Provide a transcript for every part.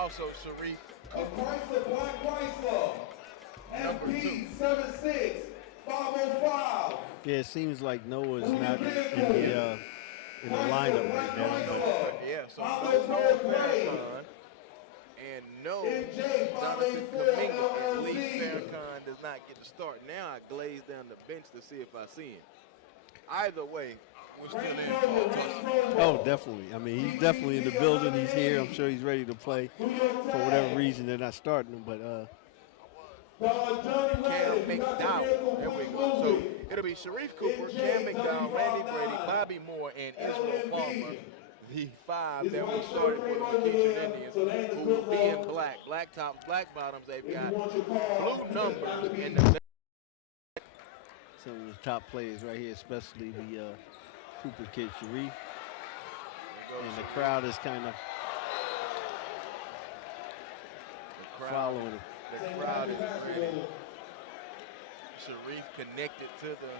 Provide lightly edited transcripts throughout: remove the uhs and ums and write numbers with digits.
Also, Sharif A Chrysler Black Chrysler. MP 76505. Yeah, it seems like Noah's not in the lineup right now. But yeah, so no Noah Farrakhan and no Jonathan Kaminga. At least Farrakhan does not get to start. Now I glaze down the bench to see if I see him. Either way, we're still in for a tussle. Oh, definitely. I mean, he's definitely in the building. He's here. I'm sure he's ready to play. For whatever reason, they're not starting him. But Cam McDowell. There we go. So it'll be Sharif Cooper, Cam McDowell, Randy Brady, Bobby Moore, and Israel Palmer. The five that we started for the McEachern Indians, who will be in black. Black tops, black bottoms. They've got blue numbers in the some of the top players right here, especially the Cooper kid, Sharif. And the crowd is kind of following him. The crowd is ready. Sharif connected to the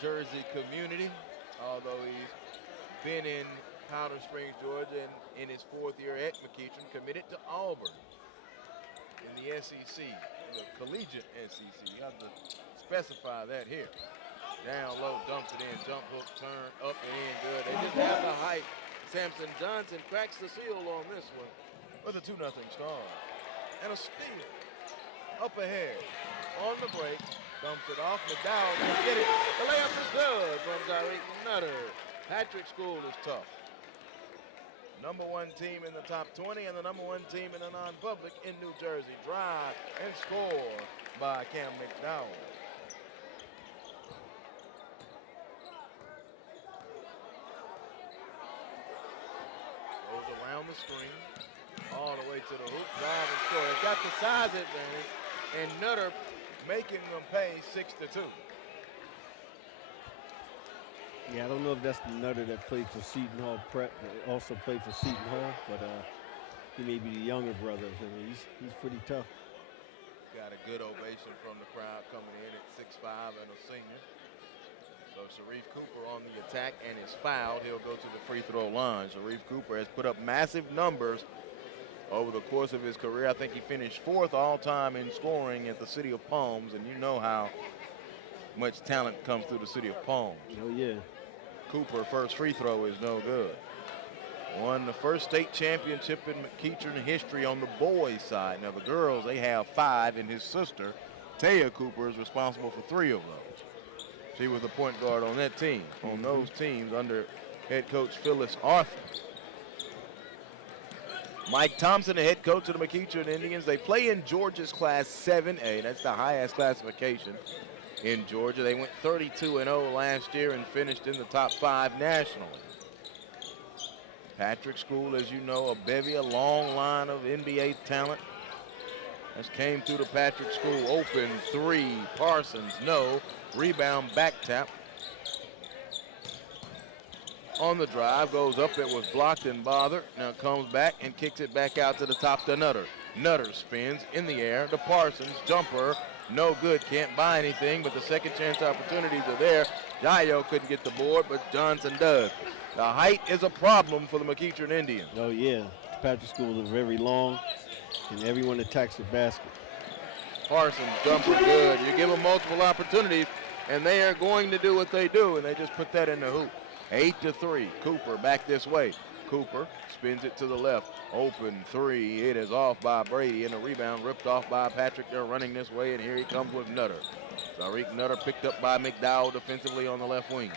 Jersey community, although he's been in Powder Springs, Georgia, and in his fourth year at McEachern, committed to Auburn in the SEC, the collegiate SEC. You have to specify that here. Down low, dumps it in, jump hook, turn, up and in, good. They just have the height. Samson Johnson cracks the seal on this one with a 2-0 score. And a steal. Up ahead, on the break, dumps it off. McDowell can get it. The layup is good from Tariq Nutter. Patrick School is tough. #1 team in the top 20 and the #1 team in the non-public in New Jersey. Drive and score by Cam McDowell. Goes around the screen, all the way to the hoop, drive and score. It's got the size advantage, and Nutter making them pay 6-2. Yeah, I don't know if that's the Nutter that played for Seton Hall Prep, but also played for Seton Hall, but he may be the younger brother. I mean, he's pretty tough. Got a good ovation from the crowd coming in at 6'5" and a senior. So Sharif Cooper on the attack and is fouled. He'll go to the free throw line. Sharif Cooper has put up massive numbers over the course of his career. I think he finished 4th all-time in scoring at the City of Palms, and you know how much talent comes through the City of Palms. Oh, yeah. Cooper, first free throw is no good. Won the first state championship in McEachern history on the boys' side. Now the girls, they have 5, and his sister, Taya Cooper, is responsible for 3 of those. She was the point guard on that team, on those teams under head coach Phyllis Arthur. Mike Thompson, the head coach of the McEachern Indians. They play in Georgia's Class 7A. That's the highest classification in Georgia. They went 32-0 last year and finished in the top 5 nationally. Patrick School, as you know, a bevy, a long line of NBA talent. As came through the Patrick School. Open 3, Parsons, no. Rebound, back tap. On the drive, goes up, it was blocked and bothered. Now comes back and kicks it back out to the top to Nutter. Nutter spins in the air to Parsons, jumper, no good, can't buy anything, but the second chance opportunities are there. Jayo couldn't get the board, but Johnson does. The height is a problem for the McEachern Indians. Oh, yeah. Patrick School is very long, and everyone attacks the basket. Parsons, jumper good. You give them multiple opportunities, and they are going to do what they do, and they just put that in the hoop. 8-3, Cooper back this way. Cooper spins it to the left. Open 3, it is off by Brady, and the rebound ripped off by Patrick. They're running this way, and here he comes with Nutter. Tariq Nutter picked up by McDowell defensively on the left wing.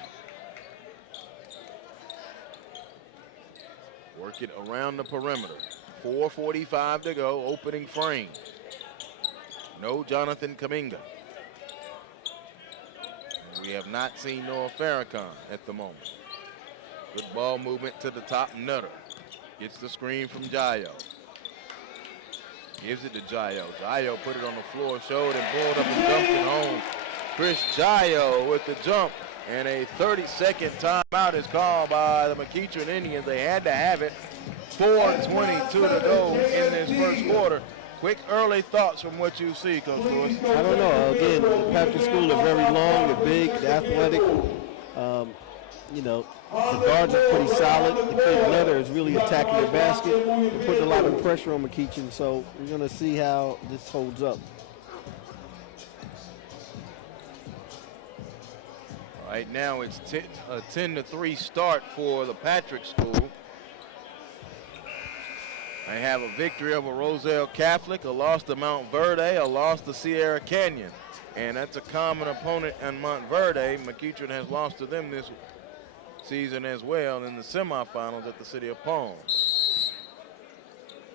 Work it around the perimeter. 4:45 to go, opening frame. No Jonathan Kaminga. We have not seen Noah Farrakhan at the moment. Good ball movement to the top. Nutter gets the screen from Jayo. Gives it to Jayo. Jayo put it on the floor, showed and pulled up and dumped it home. Chris Jayo with the jump, and a 30-second timeout is called by the McEachern Indians. They had to have it. 4:22 to go in this first quarter. Quick early thoughts from what you see, Coach Lewis. I don't know. Again, the Patrick School are very long, they're big, they're athletic. You know, The guards are pretty solid. The kid Letter is really attacking the basket and putting a lot of pressure on McEachern. So we're going to see how this holds up. Right now it's a 10-3 start for the Patrick School. They have a victory over Roselle Catholic, a loss to Mount Verde, a loss to Sierra Canyon. And that's a common opponent in Mount Verde. McEachern has lost to them this season as well in the semifinals at the City of Palm.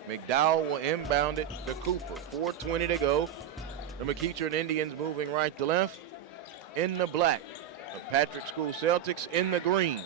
McDowell will inbound it to Cooper. 4:20 to go. The McEachern Indians moving right to left in the black. The Patrick School Celtics in the green.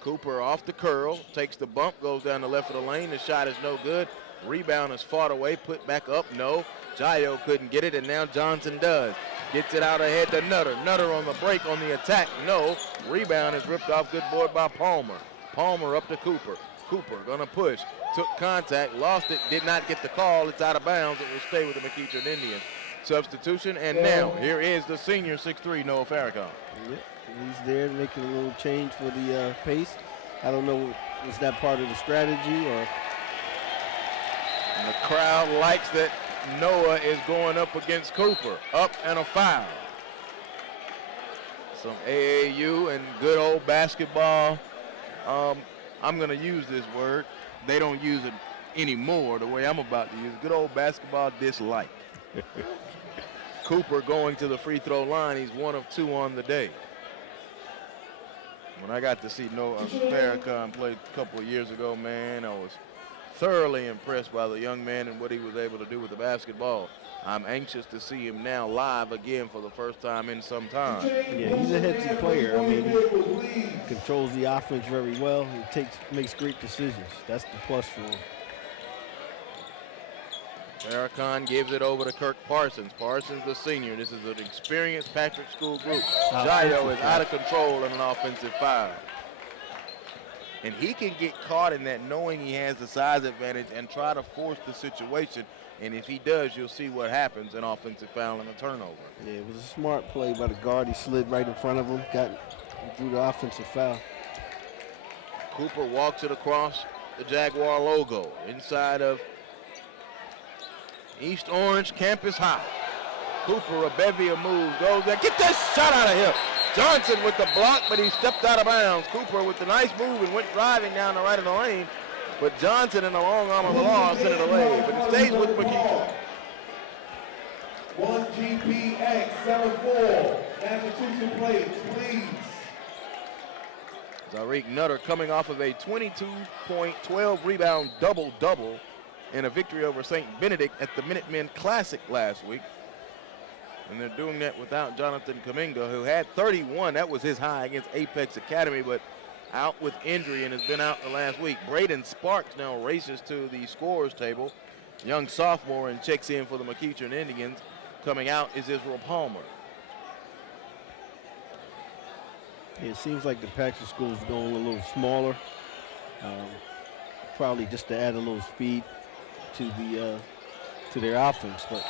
Cooper off the curl, takes the bump, goes down the left of the lane. The shot is no good. Rebound is fought away, put back up, no. Jayo couldn't get it, and now Johnson does. Gets it out ahead to Nutter. Nutter on the break on the attack, no. Rebound is ripped off, good board by Palmer. Palmer up to Cooper. Cooper gonna push, took contact, lost it, did not get the call. It's out of bounds. It will stay with the McEachern Indians. Substitution, and now here is the senior 6'3", Noah Farrakhan. Yep. He's there making a little change for the pace. I don't know, is that part of the strategy or? And the crowd likes that Noah is going up against Cooper. Up and a foul. Some AAU and good old basketball. I'm going to use this word. They don't use it anymore the way I'm about to use it. Good old basketball dislike. Cooper going to the free throw line. He's 1 of 2 on the day. When I got to see Noah Farrakhan play a couple of years ago, man, I was thoroughly impressed by the young man and what he was able to do with the basketball. I'm anxious to see him now live again for the first time in some time. Yeah, he's a headsy player. I mean, he controls the offense very well. He makes great decisions. That's the plus for him. Farrakhan gives it over to Kirk Parsons. Parsons, the senior. This is an experienced Patrick School group. Jayo is out of control in an offensive foul. And he can get caught in that knowing he has the size advantage and try to force the situation. And if he does, you'll see what happens, an offensive foul and a turnover. Yeah, it was a smart play by the guard. He slid right in front of him, drew the offensive foul. Cooper walks it across the Jaguar logo inside of East Orange Campus High. Cooper, a bevy of moves, goes there. Get that shot out of here. Johnson with the block, but he stepped out of bounds. Cooper with the nice move and went driving down the right of the lane. But Johnson in the long arm of the law sent it away. But it stays with McEachern. 1GPX74. Massachusetts plates, please. Zarik Nutter coming off of a 22-point, 12-rebound double-double in a victory over St. Benedict at the Minutemen Classic last week. And they're doing that without Jonathan Kaminga, who had 31. That was his high against Apex Academy, but out with injury and has been out the last week. Braden Sparks now races to the scorers table. Young sophomore and checks in for the McEachern Indians. Coming out is Israel Palmer. It seems like the Patrick School is going a little smaller, probably just to add a little speed to their offense. But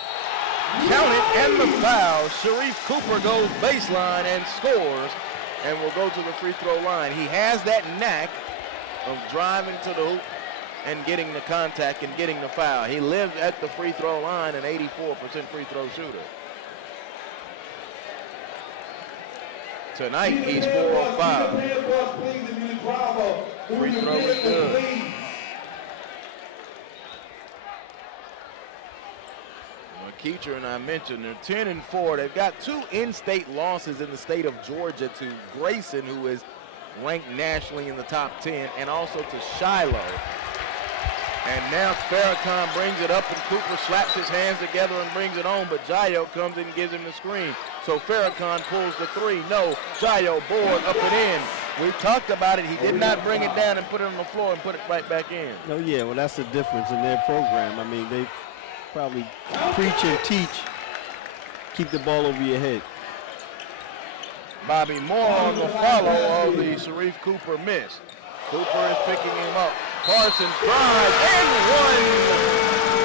count it and the foul. Sharif Cooper goes baseline and scores, and will go to the free throw line. He has that knack of driving to the hoop and getting the contact and getting the foul. He lives at the free throw line, an 84% free throw shooter. Tonight he's 4 of 5. Free throw is good. McEachern, I mentioned, they're 10-4. They've got 2 in-state losses in the state of Georgia to Grayson, who is ranked nationally in the top 10, and also to Shiloh. And now Farrakhan brings it up, and Cooper slaps his hands together and brings it home, but Jayo comes in and gives him the screen. So Farrakhan pulls the 3. No, Jayo board up and in. We talked about it. He did not bring it down and put it on the floor and put it right back in. Oh, yeah, well, that's the difference in their program. I mean, they probably preach and teach, keep the ball over your head. Bobby Moore on the follow of the Sharif Cooper miss. Cooper is picking him up. Parsons drives and one.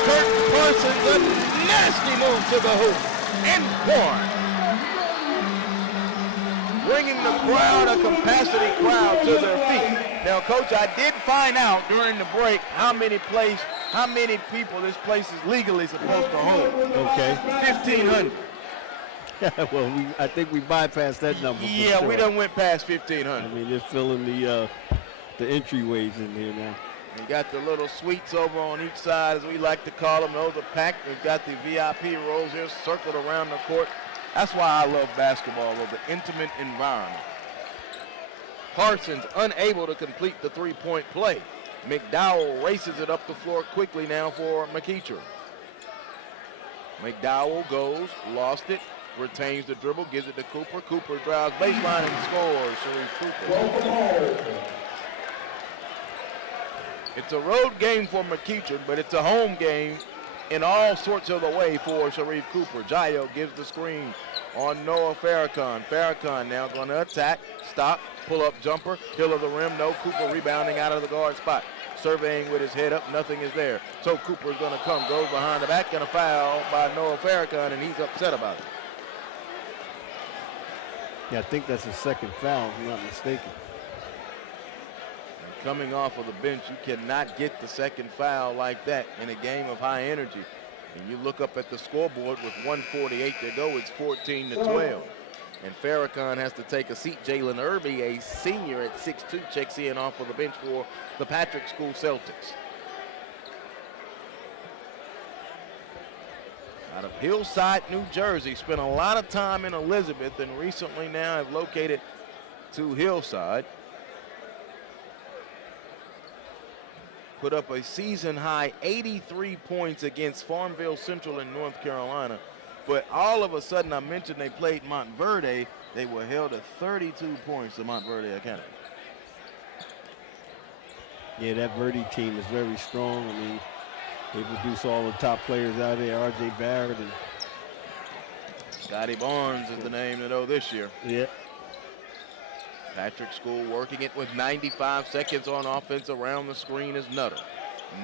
Kirk Parsons, a nasty move to the hoop and one. bringing the crowd, a capacity crowd, to their feet. Now, Coach, I did find out during the break how many people this place is legally supposed to hold. Okay. 1,500. Well, I think we bypassed that number. Yeah, sure. we done went past I 1,500. mean, they're filling the entryways in here now. You got the little suites over on each side, as we like to call them. Those are packed. We've got the VIP rows here circled around the court. That's why I love basketball, the intimate environment. Parsons unable to complete the three-point play. McDowell races it up the floor quickly now for McEachern. McDowell goes, lost it, retains the dribble, gives it to Cooper. Cooper drives baseline and scores. Sharif Cooper. It's a road game for McEachern, but it's a home game in all sorts of the way for Sharif Cooper. Jayo gives the screen on Noah Farrakhan. Farrakhan now going to attack, stop, pull up jumper, hill of the rim, no. Cooper rebounding out of the guard spot. Surveying with his head up, nothing is there. So Cooper's going to come, goes behind the back, and a foul by Noah Farrakhan, and he's upset about it. Yeah, I think that's his second foul, if I'm not mistaken. Coming off of the bench, you cannot get the second foul like that in a game of high energy. And you look up at the scoreboard with 1:48 to go, it's 14-12. And Farrakhan has to take a seat. Jalen Irby, a senior at 6'2", checks in off of the bench for the Patrick School Celtics. Out of Hillside, New Jersey, spent a lot of time in Elizabeth and recently now have located to Hillside. Put up a season-high 83 points against Farmville Central in North Carolina. But all of a sudden, I mentioned they played Montverde. They were held at 32 points to Montverde Academy. Yeah, that Verde team is very strong. I mean, they produce all the top players out there, R.J. Barrett. And Scotty Barnes is the name to know this year. yeah. Patrick School working it with 95 seconds on offense. Around the screen is Nutter.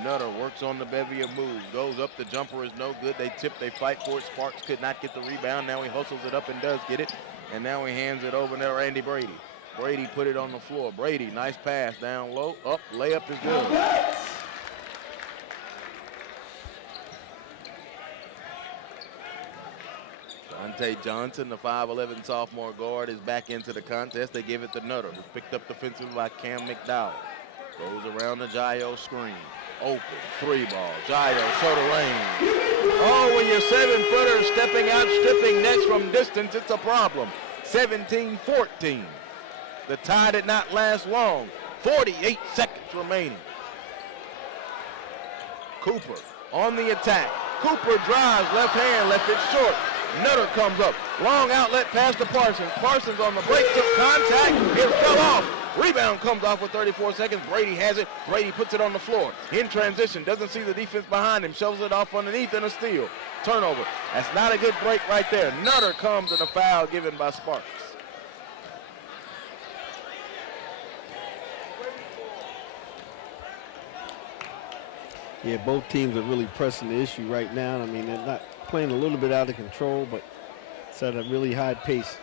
Nutter works on the bevy of moves. Goes up, the jumper is no good. They tip, they fight for it. Sparks could not get the rebound. Now he hustles it up and does get it. And now he hands it over to Randy Brady. Brady put it on the floor. Brady, nice pass, down low, up, layup is good. Dante Johnson, the 5'11" sophomore guard, is back into the contest. They give it to Nutter, who's picked up defensively by Cam McDowell. Goes around the Jayo screen. Open, three ball. Jayo, show the lane. Oh, when you're 7-footer stepping out, stripping nets from distance, it's a problem. 17-14. The tie did not last long. 48 seconds remaining. Cooper on the attack. Cooper drives, left hand, left it short. Nutter comes up. Long outlet pass to Parsons. Parsons on the break, took contact. It fell off. Rebound comes off with 34 seconds. Brady has it. Brady puts it on the floor. In transition, doesn't see the defense behind him. Shoves it off underneath and a steal. Turnover. That's not a good break right there. Nutter comes and a foul given by Sparks. Yeah, both teams are really pressing the issue right now. I mean, they're not playing a little bit out of control, but it's at a really high pace.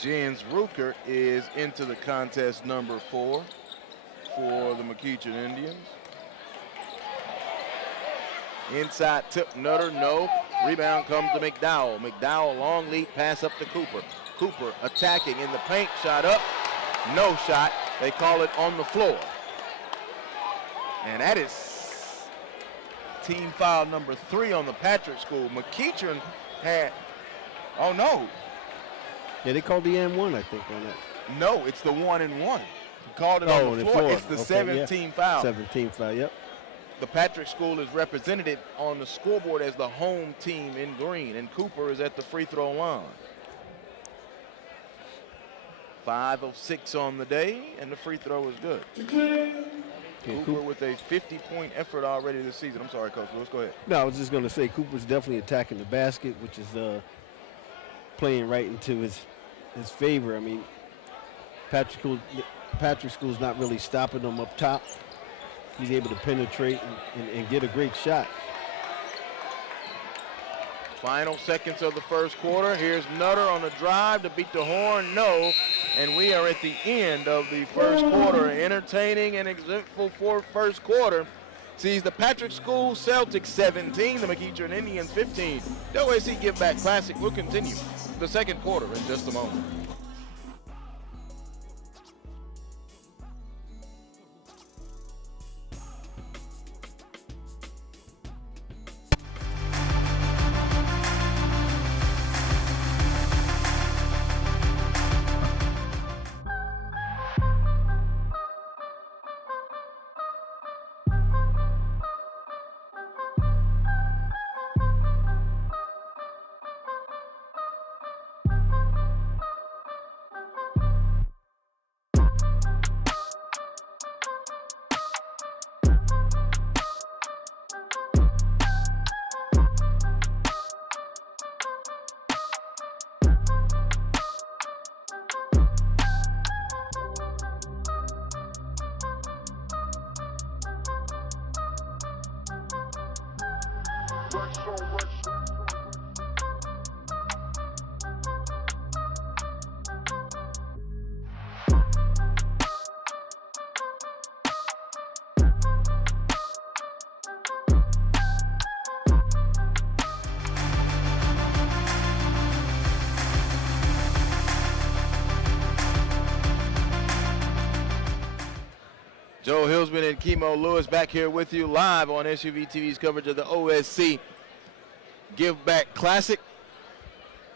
Jens Ruker is into the contest, number 4 for the McEachern Indians. Inside tip, Nutter, no. Rebound comes to McDowell. McDowell, long lead pass up to Cooper. Cooper attacking in the paint, shot up, no shot. They call it on the floor. And that is team foul number 3 on the Patrick School. McEachern had, oh no. Yeah, they called the N1, I think, on that. No, it's the 1-and-1. He called it on the floor. It's the okay, 17th foul. 17th foul, yep. The Patrick School is represented on the scoreboard as the home team in green, and Cooper is at the free throw line. 5 of 6 on the day, and the free throw is good. Cooper with a 50-point effort already this season. I'm sorry, Coach Lewis, go ahead. No, I was just going to say Cooper's definitely attacking the basket, which is playing right into his favor. I mean, Patrick School's not really stopping them up top. he's able to penetrate and get a great shot. Final seconds of the first quarter. Here's Nutter on the drive to beat the horn. No. And we are at the end of the first quarter. Entertaining and eventful first quarter sees the Patrick School Celtics 17, the McEachern Indians 15. The O.S.C. Giveback Classic will continue the second quarter in just a moment. Joe Hillsman and Kimo Lewis back here with you live on SUVTV's coverage of the O.S.C. Giveback Classic.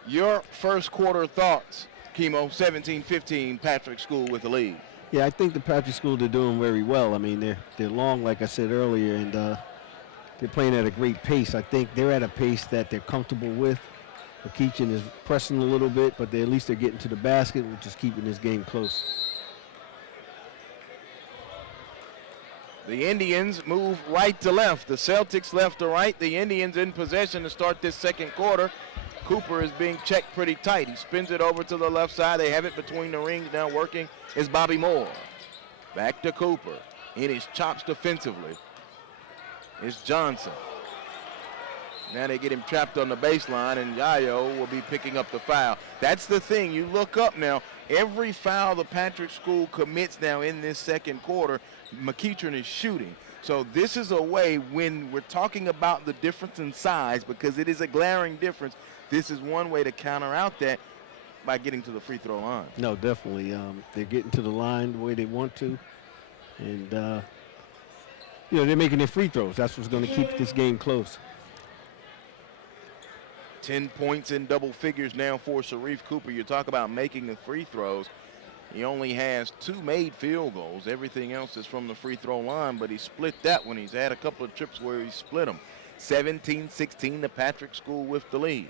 Your first quarter thoughts, Kimo, 17-15, Patrick School with the lead. Yeah, I think the Patrick School, they're doing very well. I mean, they're long, like I said earlier, and they're playing at a great pace. I think they're at a pace that they're comfortable with. McEachern is pressing a little bit, but at least they're getting to the basket, which is keeping this game close. The Indians move right to left. The Celtics left to right. The Indians in possession to start this second quarter. Cooper is being checked pretty tight. He spins it over to the left side. They have it between the rings. Now working is Bobby Moore. Back to Cooper. In his chops defensively. It's Johnson. Now they get him trapped on the baseline, and Yayo will be picking up the foul. That's the thing. You look up now. Every foul the Patrick School commits now in this second quarter, McEachern is shooting. So this is a way when we're talking about the difference in size, because it is a glaring difference, this is one way to counter out that by getting to the free throw line. No, definitely. They're getting to the line the way they want to. And, they're making their free throws. That's what's going to keep this game close. 10 points in double figures now for Sharif Cooper. You talk about making the free throws. He only has 2 made field goals. Everything else is from the free throw line, but he split that one. He's had a couple of trips where he split them. 17-16, the Patrick School with the lead.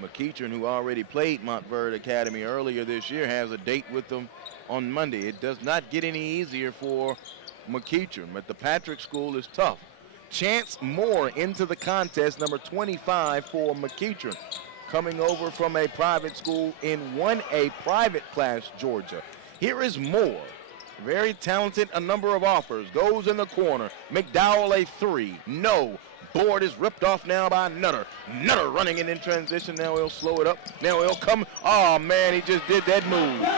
McEachern, who already played Montverde Academy earlier this year, has a date with them on Monday. It does not get any easier for McEachern, but the Patrick School is tough. Chance Moore into the contest, number 25 for McEachern, coming over from a private school in 1A private class, Georgia. Here is Moore, very talented, a number of offers, goes in the corner. McDowell a 3, no. Board is ripped off now by Nutter. Nutter running it in transition, now he'll slow it up. Now he'll come, oh man, he just did that move.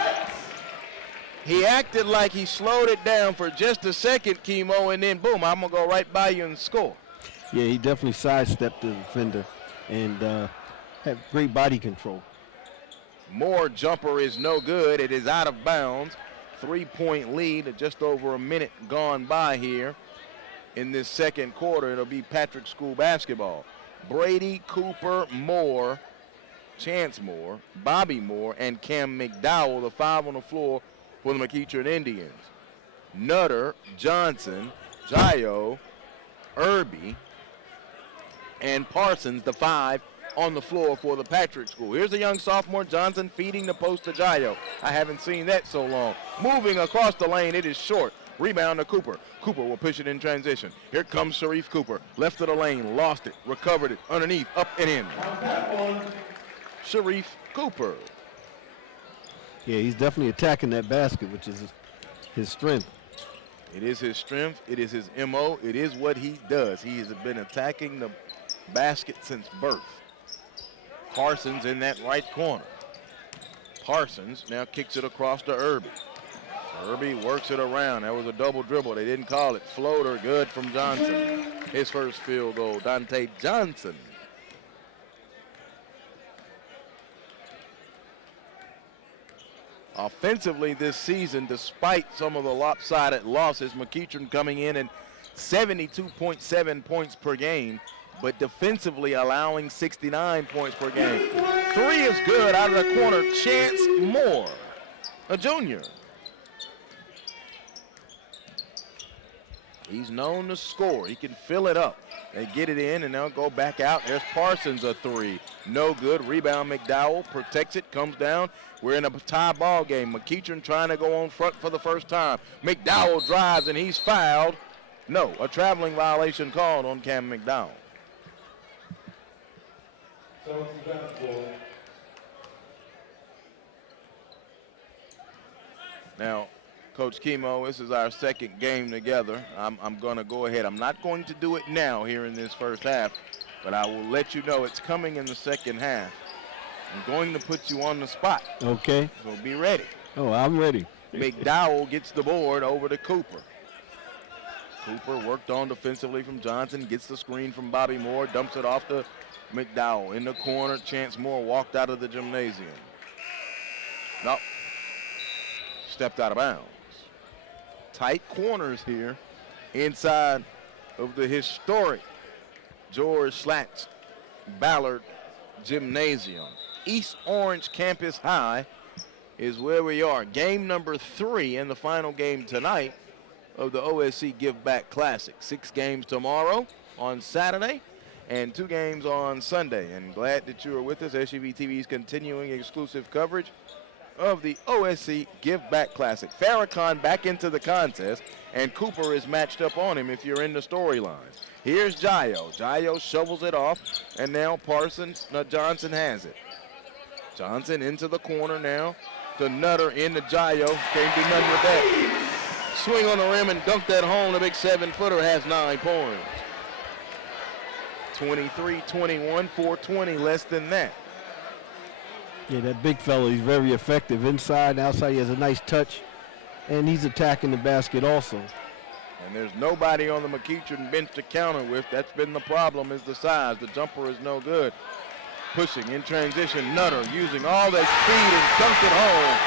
He acted like he slowed it down for just a second, Kimo, and then boom, I'm going to go right by you and score. Yeah, he definitely sidestepped the defender and had great body control. Moore jumper is no good. It is out of bounds. 3-point lead, just over a minute gone by here in this second quarter. It'll be Patrick School basketball. Brady, Cooper, Moore, Chance Moore, Bobby Moore, and Cam McDowell, the 5 on the floor for the McEachern Indians. Nutter, Johnson, Jayo, Irby, and Parsons, the 5 on the floor for the Patrick School. Here's a young sophomore, Johnson, feeding the post to Jayo. I haven't seen that so long. Moving across the lane, it is short. Rebound to Cooper. Cooper will push it in transition. Here comes Sharif Cooper. Left of the lane, lost it, recovered it, underneath, up and in. Sharif Cooper. Yeah, he's definitely attacking that basket, which is his strength. It is his strength. It is his MO. It is what he does. He has been attacking the basket since birth. Parsons in that right corner. Parsons now kicks it across to Irby. Irby works it around. That was a double dribble. They didn't call it. Floater good from Johnson. His first field goal, Dante Johnson. Offensively this season, despite some of the lopsided losses, McEachern coming in at 72.7 points per game, but defensively allowing 69 points per game. Three is good out of the corner. Chance Moore, a junior. He's known to score. He can fill it up. They get it in, and they'll go back out. There's Parsons, a three. No good. Rebound, McDowell protects it, comes down. We're in a tie ball game. McEachern trying to go on front for the first time. McDowell drives, and he's fouled. No, a traveling violation called on Cam McDowell. Now, Coach Kimo, this is our second game together. I'm going to go ahead. I'm not going to do it now here in this first half, but I will let you know it's coming in the second half. I'm going to put you on the spot. Okay. So be ready. Oh, I'm ready. McDowell gets the board over to Cooper. Cooper worked on defensively from Johnson, gets the screen from Bobby Moore, dumps it off to McDowell. In the corner, Chance Moore walked out of the gymnasium. Nope. Stepped out of bounds. Tight corners here inside of the historic George Slatts Ballard Gymnasium. East Orange Campus High is where we are. Game number 3 and the final game tonight of the O.S.C. Giveback Classic. 6 games tomorrow on Saturday and 2 games on Sunday. And glad that you are with us. SUVtv is continuing exclusive coverage of the O.S.C. Giveback Classic. Farrakhan back into the contest, and Cooper is matched up on him if you're in the storylines. Here's Jayo. Jayo shovels it off, and now Johnson has it. Johnson into the corner now to Nutter into Jayo. Can't do nothing with that. Swing on the rim and dunk that home. The big 7-footer has 9 points. 23-21, 4:20 less than that. Yeah, that big fella, he's very effective inside and outside. He has a nice touch, and he's attacking the basket also. And there's nobody on the McEachern bench to counter with. That's been the problem, is the size. The jumper is no good. Pushing in transition, Nutter using all that speed and dunked it home.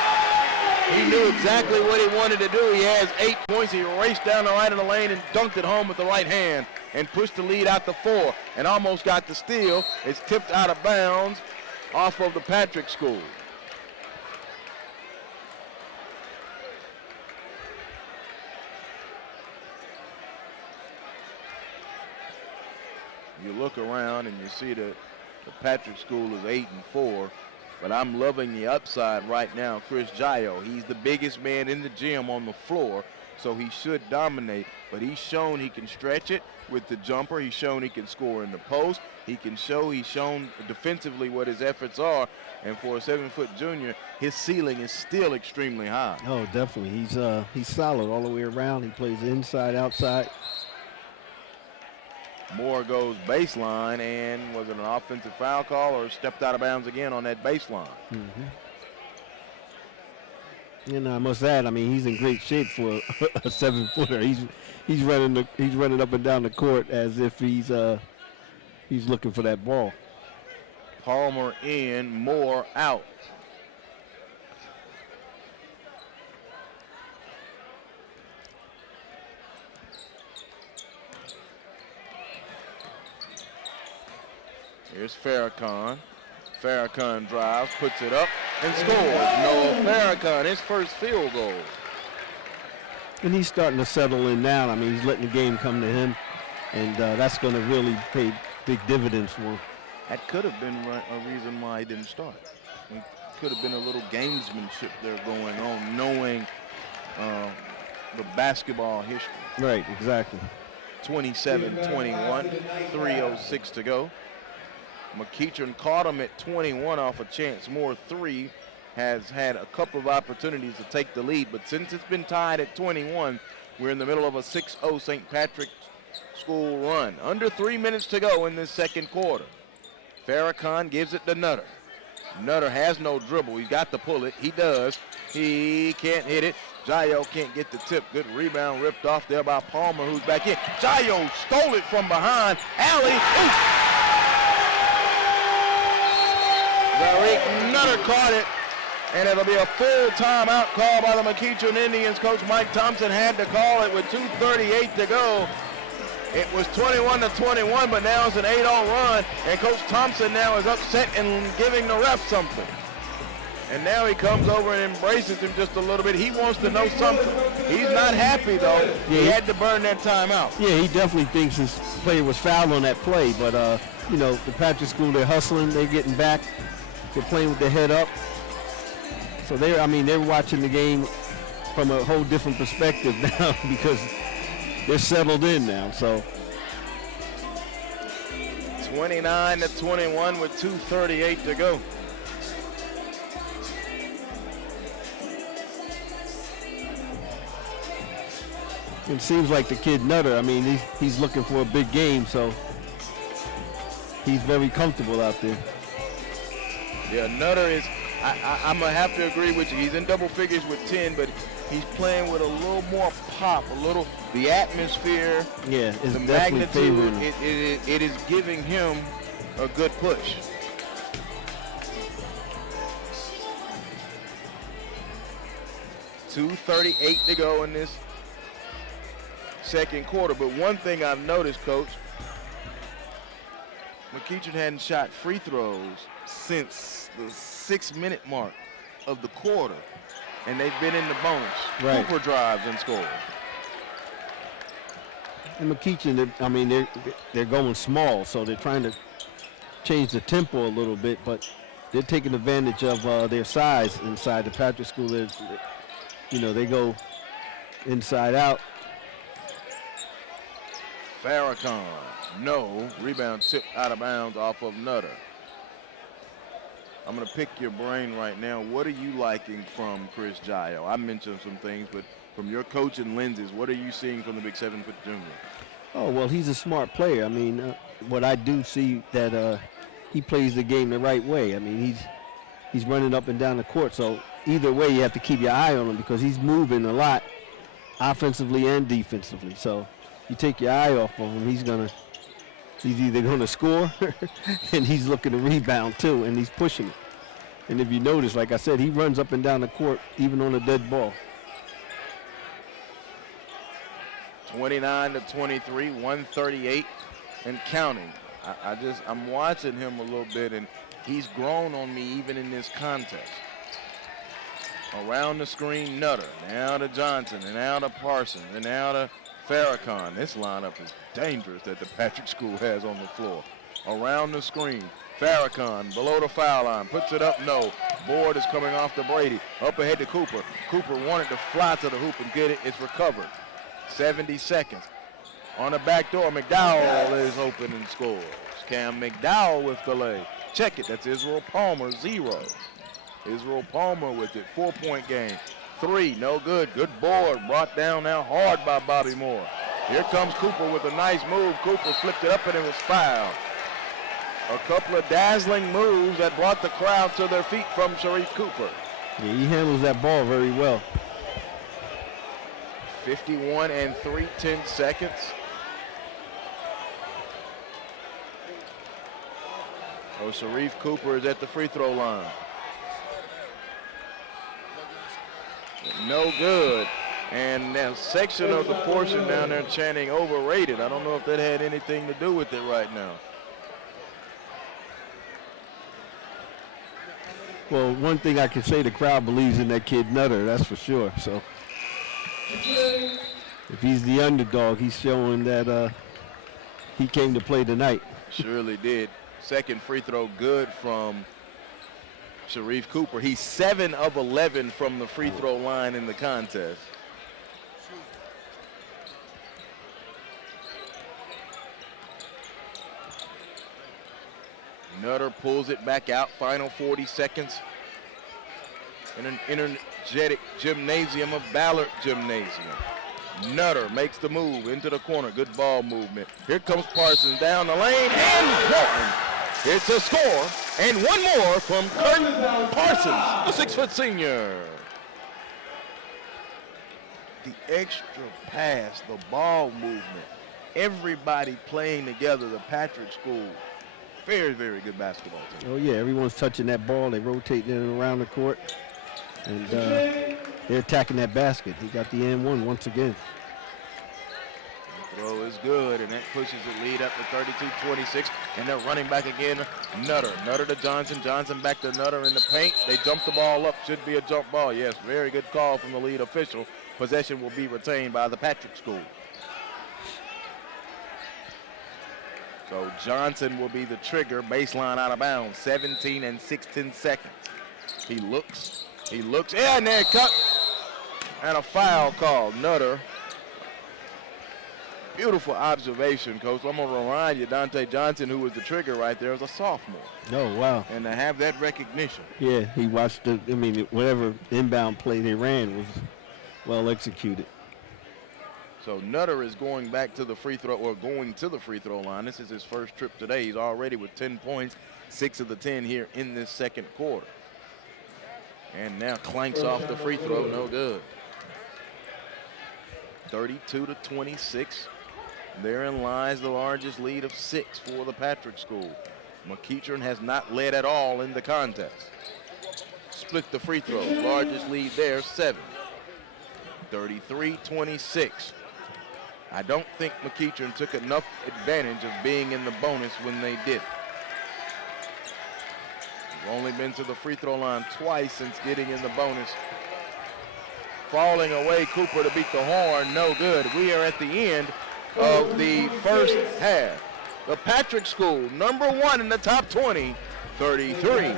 He knew exactly what he wanted to do. He has 8 points. He raced down the right of the lane and dunked it home with the right hand and pushed the lead out to 4 and almost got the steal. It's tipped out of bounds off of the Patrick School. You look around and you see that the Patrick School is 8-4, but I'm loving the upside right now. Chris Jayo, he's the biggest man in the gym on the floor, so he should dominate, but he's shown he can stretch it with the jumper. He's shown he can score in the post. He's shown defensively what his efforts are, and for a 7-foot junior, his ceiling is still extremely high. Oh, definitely. He's solid all the way around. He plays inside, outside. Moore goes baseline, and was it an offensive foul call or stepped out of bounds again on that baseline? Mm-hmm. And I must add, I mean, he's in great shape for a 7-footer. He's running up and down the court as if he's looking for that ball. Palmer in, Moore out. Here's Farrakhan. Farrakhan drives, puts it up, and scores. Noah Farrakhan, his first field goal. And he's starting to settle in now. I mean, he's letting the game come to him, and that's going to really pay big dividends for him. That could have been a reason why he didn't start. It could have been a little gamesmanship there going on, knowing the basketball history. Right, exactly. 27-21, 3:06 to go. McEachern caught him at 21 off a Chance Moore 3. Has had a couple of opportunities to take the lead, but since it's been tied at 21, We're in the middle of a 6-0 St. Patrick's School run. Under 3 minutes to go in this second quarter. Farrakhan gives it to Nutter. Nutter has no dribble. He's got to pull it. He does. He can't hit it. Jayo can't get the tip. Good rebound ripped off there by Palmer, who's back in. Jayo stole it from behind. Alley. Zarek Nutter caught it, and it'll be a full timeout call by the McEachern Indians. Coach Mike Thompson had to call it with 2:38 to go. It was 21-21, but now it's an 8-0 run, and Coach Thompson now is upset and giving the ref something. And now he comes over and embraces him just a little bit. He wants to know something. He's not happy, though. Yeah, he had to burn that timeout. Yeah, he definitely thinks his player was fouled on that play, but, you know, the Patrick School, they're hustling, they're getting back, they're playing with their head up. So they're watching the game from a whole different perspective now because they're settled in now, so. 29-21 with 2:38 to go. It seems like the kid Nutter, I mean, he's looking for a big game, so he's very comfortable out there. Yeah, Nutter is, I'm going to have to agree with you. He's in double figures with 10, but he's playing with a little more pop, the atmosphere, yeah, it's the definitely magnitude, favoring him. It is giving him a good push. $2:38 to go in this second quarter. But one thing I've noticed, Coach, McEachern hadn't shot free throws since the 6-minute mark of the quarter, and they've been in the bonus. Right. Cooper drives and scores. And McEachern, I mean, they're going small, so they're trying to change the tempo a little bit, but they're taking advantage of their size inside the Patrick School. You know, they go inside out. Farrakhan, no. Rebound tipped out of bounds off of Nutter. I'm going to pick your brain right now. What are you liking from Chris Jayo? I mentioned some things, but from your coach and lenses, what are you seeing from the big 7-foot junior? Oh, well, he's a smart player. I mean, what I do see that he plays the game the right way. I mean, he's running up and down the court, so either way you have to keep your eye on him because he's moving a lot offensively and defensively. So you take your eye off of him, he's either going to score and he's looking to rebound too, and he's pushing it. And if you notice, like I said, he runs up and down the court even on a dead ball. 29-23, 138 and counting. I'm watching him a little bit, and he's grown on me even in this contest. Around the screen, Nutter, now to Johnson, and now to Parsons, and now to Farrakhan. This lineup is dangerous that the Patrick School has on the floor. Around the screen, Farrakhan below the foul line, puts it up, no. Board is coming off to Brady, up ahead to Cooper. Cooper wanted to fly to the hoop and get it, it's recovered. 70 seconds. On the back door, McDowell is open and scores. Cam McDowell with the lay. Check it, that's Israel Palmer, 0. Israel Palmer with it, 4-point game. 3, no good. Good board, brought down now hard by Bobby Moore. Here comes Cooper with a nice move. Cooper flipped it up and it was fouled. A couple of dazzling moves that brought the crowd to their feet from Sharif Cooper. Yeah, he handles that ball very well. 51 and 3/10 seconds. Oh, Sharif Cooper is at the free throw line. No good. And that section of the portion down there chanting overrated. I don't know if that had anything to do with it right now. Well, one thing I can say, the crowd believes in that kid Nutter, that's for sure. So if he's the underdog, he's showing that he came to play tonight. Surely did. Second free throw good from Sharif Cooper. He's 7 of 11 from the free throw line in the contest. Nutter pulls it back out, final 40 seconds. In an energetic gymnasium of Ballard Gymnasium. Nutter makes the move into the corner. Good ball movement. Here comes Parsons down the lane, and one. It's a score, and one more from Kurt Parsons, the 6-foot senior. The extra pass, the ball movement, everybody playing together, the Patrick School. Very, very good basketball team. Oh, yeah, everyone's touching that ball. They're rotating it around the court, and they're attacking that basket. He got the and one once again. The throw is good, and that pushes the lead up to 32-26, and they're running back again. Nutter to Johnson. Johnson back to Nutter in the paint. They jump the ball up. Should be a jump ball. Yes, very good call from the lead official. Possession will be retained by the Patrick School. So Johnson will be the trigger. Baseline out of bounds. 17 and 16 seconds. He looks, and they're cut. And a foul call. Nutter. Beautiful observation, Coach. I'm going to remind you, Dante Johnson, who was the trigger right there, was a sophomore. Oh, wow. And to have that recognition. Yeah, he watched whatever inbound play they ran was well executed. So Nutter is going back to the free throw, or going to the free throw line. This is his first trip today. He's already with 10 points, 6 of the 10 here in this second quarter. And now clanks off the free throw, no good. 32-26. Therein lies the largest lead of 6 for the Patrick School. McEachern has not led at all in the contest. Split the free throw, largest lead there, 7. 33-26. I don't think McEachern took enough advantage of being in the bonus when they did. They've only been to the free throw line twice since getting in the bonus. Falling away, Cooper to beat the horn, no good. We are at the end of the first half. The Patrick School, #1 in the top 20, 33.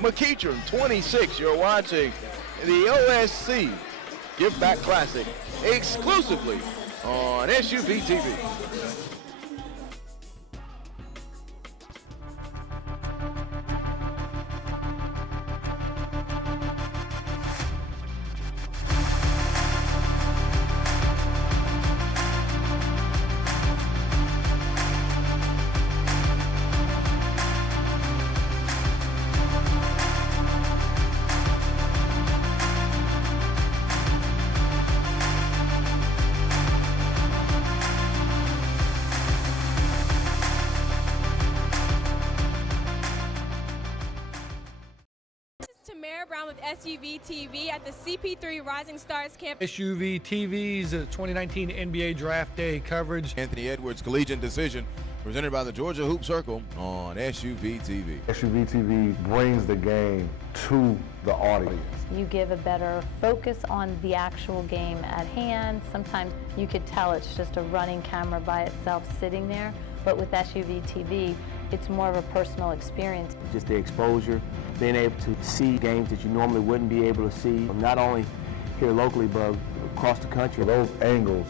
McEachern, 26. You're watching the O.S.C. Giveback Classic exclusively on SUVtv. With SUVtv at the CP3 Rising Stars campus. SUVtv's 2019 NBA Draft Day coverage. Anthony Edwards Collegiate Decision, presented by the Georgia Hoop Circle on SUVtv. SUVtv brings the game to the audience. You give a better focus on the actual game at hand. Sometimes you could tell it's just a running camera by itself sitting there, but with SUVtv, it's more of a personal experience. Just the exposure, being able to see games that you normally wouldn't be able to see, not only here locally, but across the country. Those angles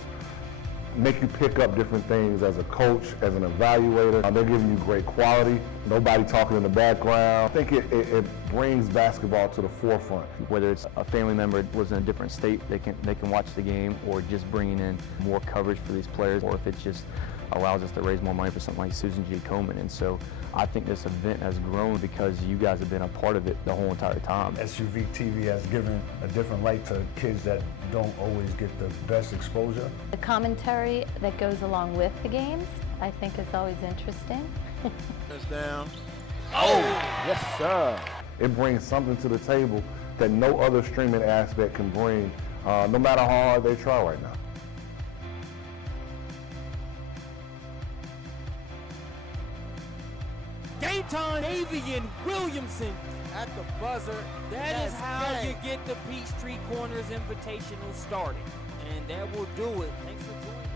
make you pick up different things as a coach, as an evaluator. They're giving you great quality, nobody talking in the background. I think it brings basketball to the forefront. Whether it's a family member was in a different state, they can watch the game, or just bringing in more coverage for these players, or if it just allows us to raise more money for something like Susan G. Komen. And so I think this event has grown because you guys have been a part of it the whole entire time. SUVtv has given a different light to kids that don't always get the best exposure. The commentary that goes along with the games, I think, is always interesting. Touchdown. Oh, yes, sir. It brings something to the table that no other streaming aspect can bring, no matter how hard they try right now. Game time, Avian Williamson at the buzzer. That is how you get the Peachtree Corners Invitational started. And that will do it. Thanks for joining us.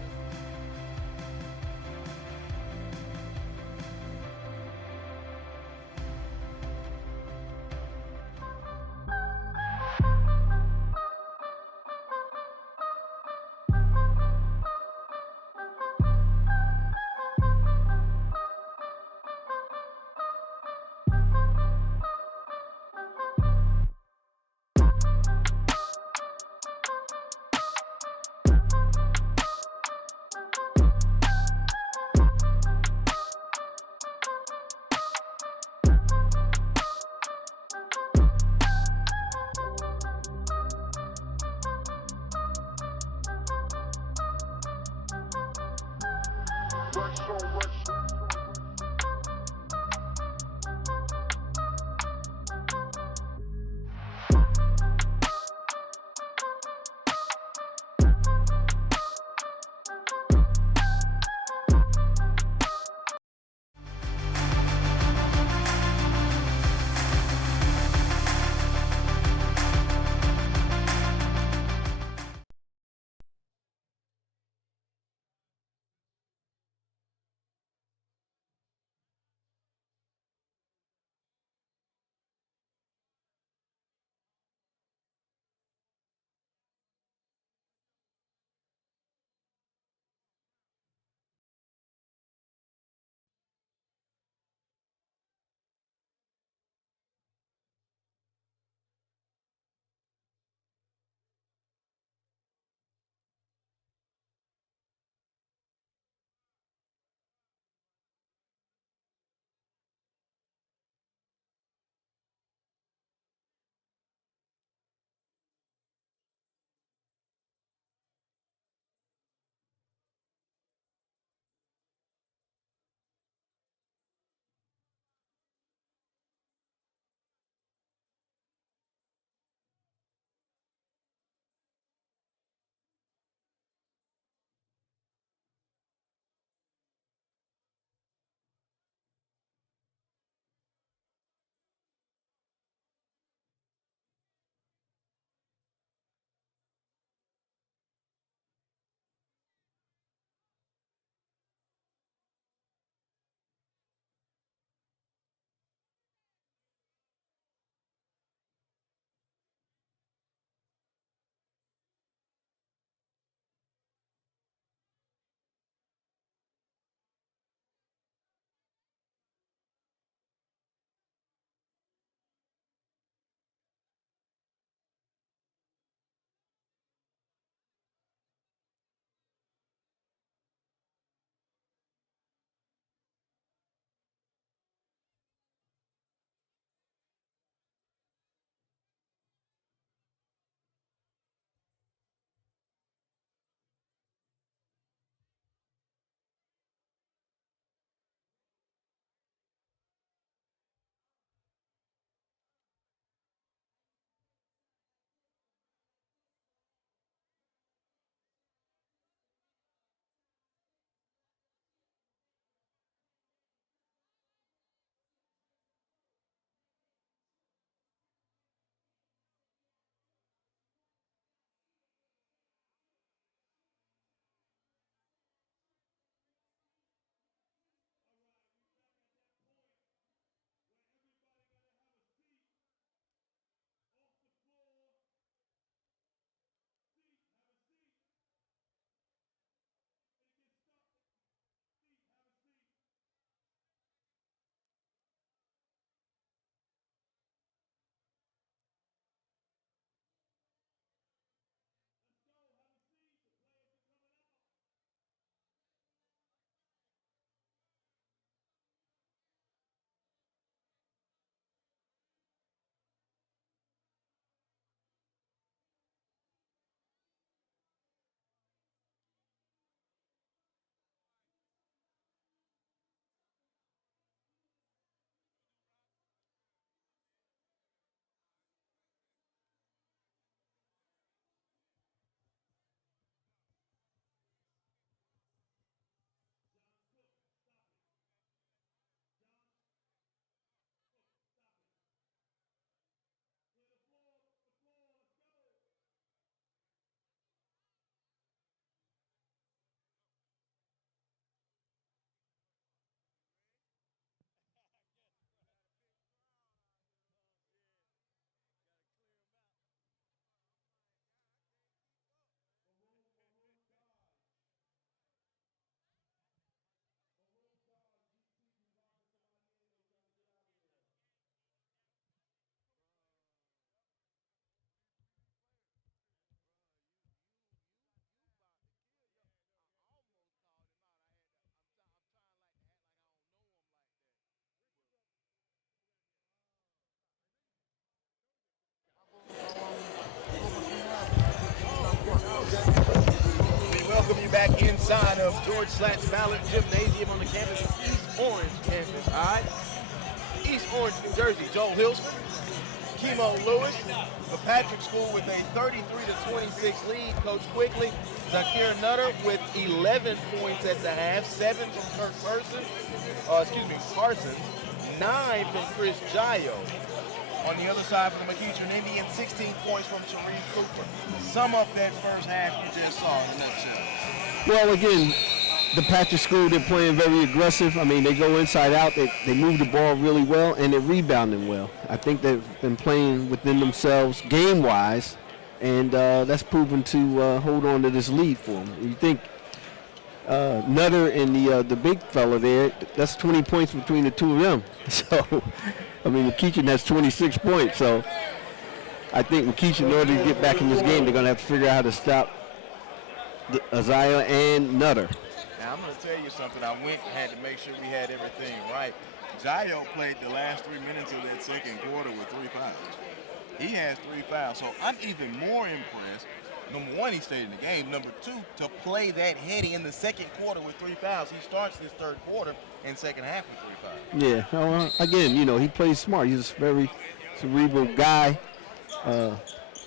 welcome you back inside of George Slatts Ballard Gymnasium on the campus of East Orange Campus High. East Orange, New Jersey, Joel Hilsman, Kimo Lewis, the Patrick School with a 33-26 lead. Coach quickly, Zakir Nutter with 11 points at the half, 7 from Kirk Parsons, 9 from Chris Jayo. On the other side from the McEachern Indians, 16 points from Sharif Cooper. Sum up that first half you just saw in a nutshell. Well, again, the Patrick School, they're playing very aggressive. I mean, they go inside out. They move the ball really well, and they're rebounding well. I think they've been playing within themselves game-wise, and that's proven to hold on to this lead for them. You think Nutter and the big fella there, that's 20 points between the two of them. So, I mean, McEachern has 26 points. So, I think McEachern, in order to get back in this game, they're going to have to figure out how to stop Isaiah and Nutter. Now, I'm going to tell you something. I went and had to make sure we had everything right. Jayo played the last 3 minutes of that second quarter with 3 fouls. He has 3 fouls, so I'm even more impressed. Number one, he stayed in the game. Number two, to play that heady in the second quarter with 3 fouls. He starts this third quarter and second half with 3 fouls. Yeah, again, you know, he plays smart. He's a very cerebral guy,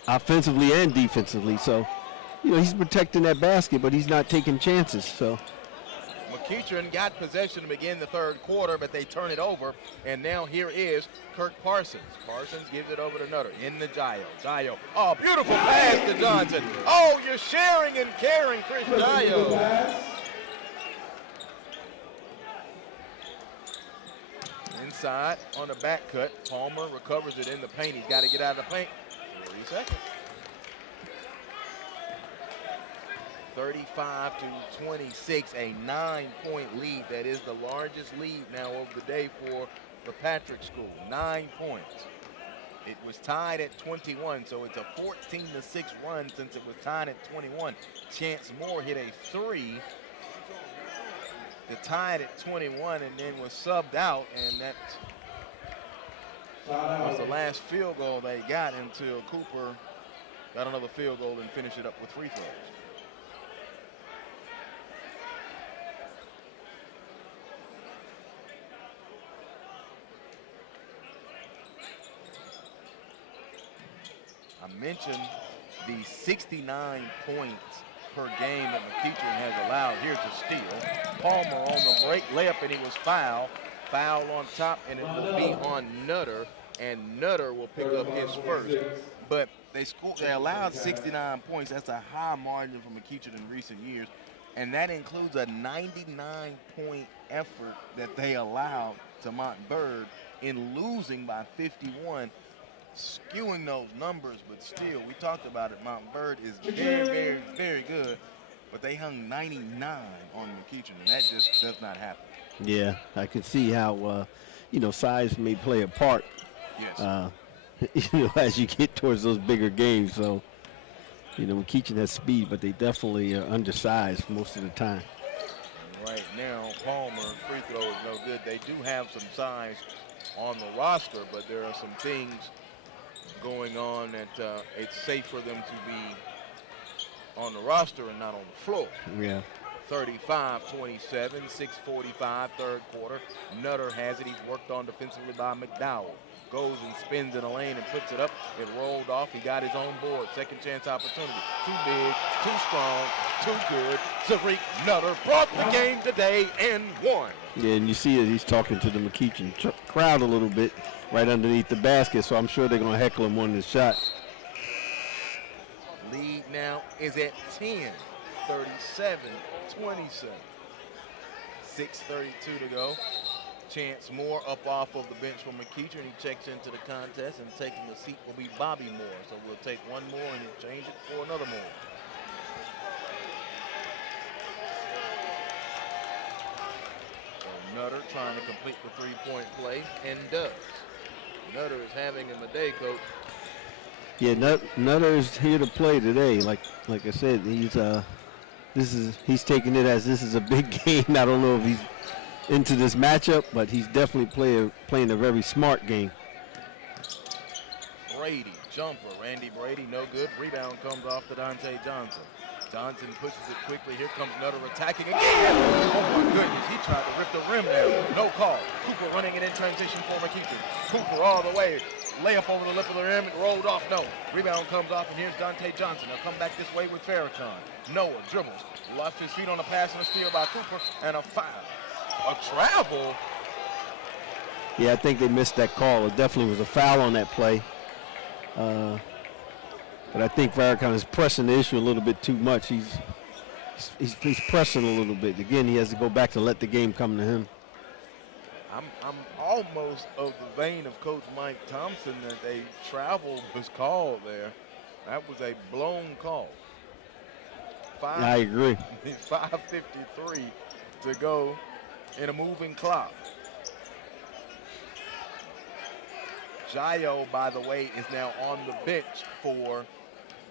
offensively and defensively. So, you know, he's protecting that basket, but he's not taking chances. So, McEachern got possession to begin the third quarter, but they turn it over, and now here is Kirk Parsons. Parsons gives it over to Nutter in the Jayo. Jayo, oh, beautiful pass to Johnson. Oh, you're sharing and caring, Chris Jayo. Inside on the back cut, Palmer recovers it in the paint. He's got to get out of the paint. 40 seconds. 35-26, a 9-point lead. That is the largest lead now of the day for the Patrick School. 9 points. It was tied at 21, so it's a 14-6 run since it was tied at 21. Chance Moore hit a 3 to tie it at 21 and then was subbed out, and that was the last field goal they got until Cooper got another field goal and finished it up with free throws. I mentioned the 69 points per game that McEachern has allowed here to steal. Palmer on the break layup, and he was fouled. Foul on top, and it will be on Nutter, and Nutter will pick up his first. But they allowed 69 points. That's a high margin for McEachern in recent years, and that includes a 99-point effort that they allowed to Montbird in losing by 51. Skewing those numbers, but still, we talked about it. Montbird is very, very, very good, but they hung 99 on McEachern, and that just does not happen. Yeah, I can see how, you know, size may play a part. Yes. You know, as you get towards those bigger games. So, you know, McEachern has speed, but they definitely are undersized most of the time. Right now, Palmer, free throw is no good. They do have some size on the roster, but there are some things going on that it's safe for them to be on the roster and not on the floor. Yeah. 35-27, 6:45, third quarter. Nutter has it. He's worked on defensively by McDowell. Goes and spins in the lane and puts it up. It rolled off. He got his own board. Second chance opportunity. Too big, too strong, too good. Sariq Nutter brought the game today and won. Yeah, and you see it. He's talking to the McEachern crowd a little bit right underneath the basket, so I'm sure they're going to heckle him on this shot. Lead now is at 10, 37-27. 6:32 to go. Chance Moore up off of the bench from McEachern. He checks into the contest, and taking the seat will be Bobby Moore. So we'll take one more and exchange it for another Moore. So Nutter trying to complete the three-point play, and does. Nutter is having him a day, Coach. Yeah, Nutter is here to play today. Like I said, he's taking it as this is a big game. I don't know if he's into this matchup, but he's definitely playing a very smart game. Brady, jumper. Randy Brady, no good. Rebound comes off to Dante Johnson. Johnson pushes it quickly. Here comes Nutter attacking again. Oh my goodness, he tried to rip the rim down. No call. Cooper running it in transition for McEachern. Cooper all the way. Layup over the lip of the rim. It rolled off. No. Rebound comes off, and here's Dante Johnson. They'll come back this way with Farrakhan. Noah dribbles. Lost his feet on the pass and a steal by Cooper. And a foul. A travel. Yeah, I think they missed that call. It definitely was a foul on that play. But I think Farrakhan is pressing the issue a little bit too much. He's pressing a little bit. Again, he has to go back to let the game come to him. I'm almost of the vein of Coach Mike Thompson that a travel was called there. That was a blown call. I agree. 5:53 to go in a moving clock. Jayo, by the way, is now on the bench for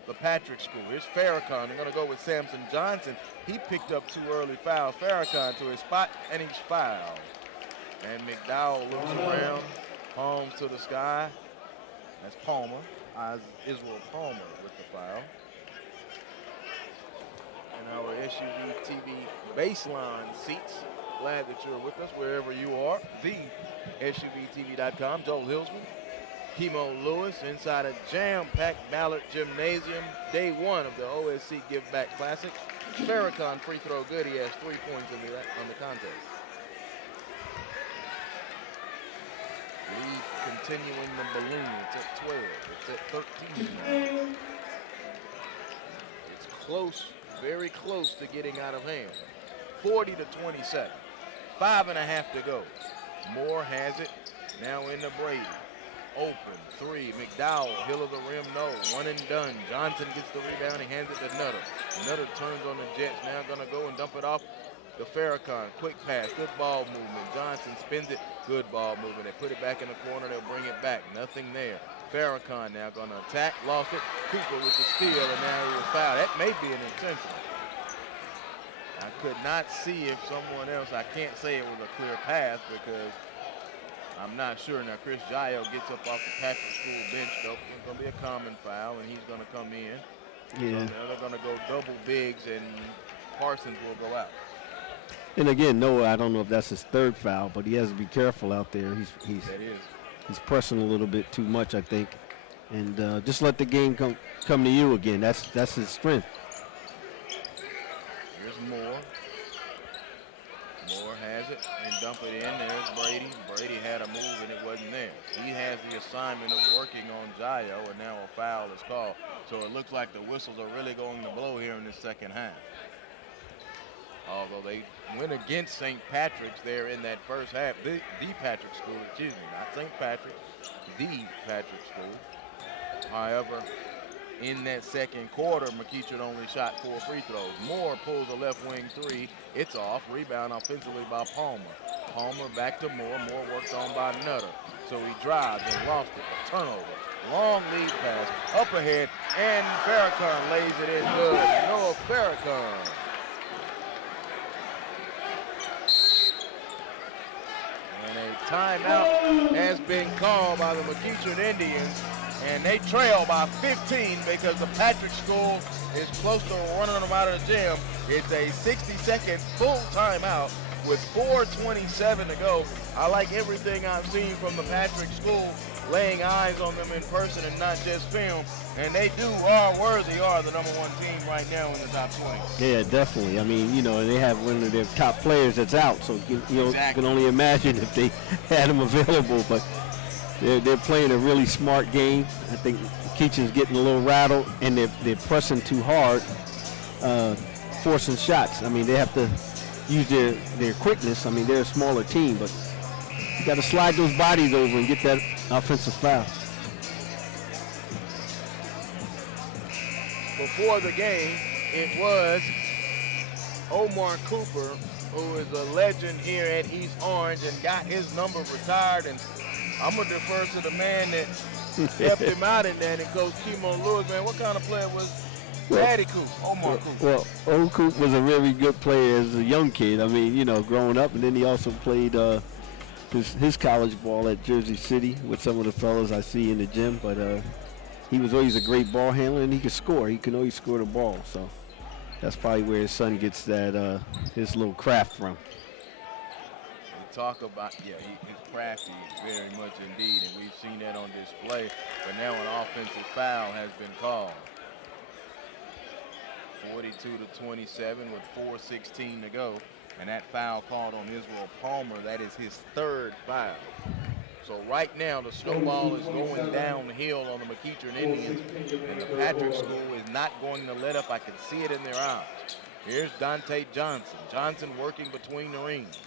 the Patrick School. Here's Farrakhan. They're going to go with Samson Johnson. He picked up 2 early fouls. Farrakhan to his spot, and he's fouled. And McDowell looks around, palms to the sky. That's Palmer, Israel Palmer with the foul. And our SUVtv baseline seats. Glad that you're with us wherever you are. The SUVtv.com. Joel Hilsman, Kimo Lewis inside a jam-packed Ballard Gymnasium. Day 1 of the O.S.C. Giveback Classic. Farrakhan free throw good. He has 3 points on the contest. Lead continuing the balloon. It's at 12. It's at 13 now. It's close, very close to getting out of hand. 40-27. 5.5 to go. Moore has it. Now into Brady. Open 3. McDowell, hill of the rim, no. 1 and done. Johnson gets the rebound. He hands it to Nutter. Nutter turns on the Jets. Now going to go and dump it off to Farrakhan. Quick pass. Good ball movement. Johnson spins it. Good ball movement. They put it back in the corner. They'll bring it back. Nothing there. Farrakhan now going to attack. Lost it. Cooper with the steal, and now he was fouled. That may be an intentional. I could not see if someone else, I can't say it was a clear pass because I'm not sure. Now Chris Jayo gets up off the Patrick School bench though. It's going to be a common foul, and he's going to come in. Yeah. So now they're going to go double bigs, and Parsons will go out. And again, Noah, I don't know if that's his 3rd foul, but he has to be careful out there. He's pressing a little bit too much, I think. And just let the game come to you again. That's his strength. Here's Moore. Moore has it and dump it in. There's Brady. Brady had a move and it wasn't there. He has the assignment of working on Jayo, and now a foul is called. So it looks like the whistles are really going to blow here in the second half. Although they went against St. Patrick's there in that first half. The Patrick School, excuse me, not St. Patrick's, the Patrick School. However, in that second quarter, McEachern only shot 4 free throws. Moore pulls a left wing 3. It's off. Rebound offensively by Palmer. Palmer back to Moore. Moore worked on by Nutter. So he drives and lost it. A turnover. Long lead pass. Up ahead. And Farrakhan lays it in good. Noah Farrakhan. And a timeout has been called by the McEachern Indians. And they trail by 15 because the Patrick School is close to running them out of the gym. It's a 60-second full timeout with 4:27 to go. I like everything I've seen from the Patrick School, laying eyes on them in person and not just film. And they are the #1 team right now in the top 20. Yeah, definitely. I mean, you know, they have one of their top players that's out, so you can only imagine if they had him available. But they're playing a really smart game. I think McEachern's getting a little rattled, and they're pressing too hard, forcing shots. I mean, they have to use their quickness. I mean, they're a smaller team, but you got to slide those bodies over and get that offensive foul. Before the game, it was Omar Cooper, who is a legend here at East Orange and got his number retired. And I'm going to defer to the man that helped him out in that, and Coach Kimo Lewis. Man, what kind of player was Daddy Coop, Omar Coop? Well, old Coop was a really good player as a young kid. I mean, you know, growing up, and then he also played his college ball at Jersey City with some of the fellas I see in the gym. But he was always a great ball handler, and he could score. He can always score the ball. So That's probably where his son gets that his little craft from. We talk about, he's crafty very much indeed, and we've seen that on display. But now an offensive foul has been called. 42-27 with 4:16 to go. And that foul called on Israel Palmer, that is his third foul. So right now the snowball is going downhill on the McEachern Indians, and the Patrick School is not going to let up. I can see it in their eyes. Here's Dante Johnson. Johnson working between the rings.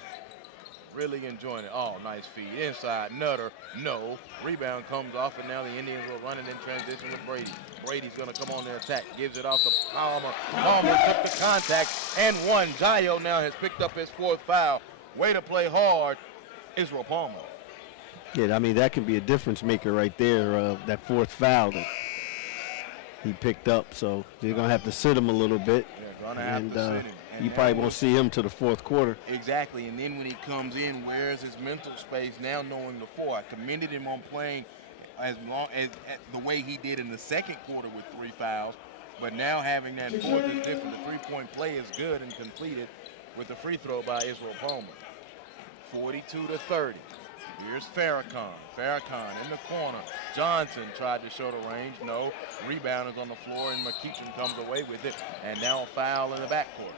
Really enjoying it. Oh, nice feed. Inside, Nutter, no. Rebound comes off, and now the Indians will run it in transition to Brady. Brady's going to come on their attack. Gives it off to Palmer. Palmer took the contact and won. Jayo now has picked up his fourth foul. Way to play hard, Israel Palmer. Yeah, I mean, that can be a difference maker right there, that fourth foul that he picked up. So they're going to have to sit him a little bit. Yeah, going to have to sit him. You probably won't see him to the fourth quarter. Exactly, and then when he comes in, where's his mental space now knowing the four? I commended him on playing as the way he did in the second quarter with 3 fouls, but now having that fourth is different. The three-point play is good and completed with the free throw by Israel Palmer. 42-30. Here's Farrakhan. Farrakhan in the corner. Johnson tried to show the range. No. Rebound is on the floor, and McEachern comes away with it. And now a foul in the backcourt.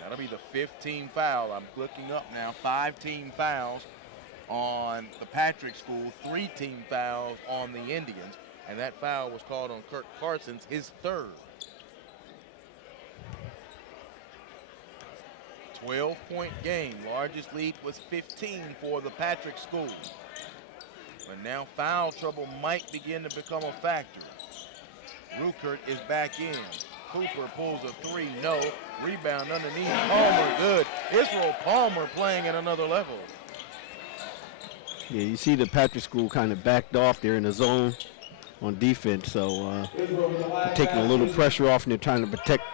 That'll be the 15th foul. I'm looking up now. 5 team fouls on the Patrick School, 3 team fouls on the Indians. And that foul was called on Kirk Parsons, his third. 12-point game. Largest lead was 15 for the Patrick School. But now foul trouble might begin to become a factor. Ruckert is back in. Cooper pulls a 3, no. Rebound underneath, Palmer, good. Israel Palmer playing at another level. Yeah, you see the Patrick School kind of backed off there in the zone on defense, so taking a little pressure off, and they're trying to protect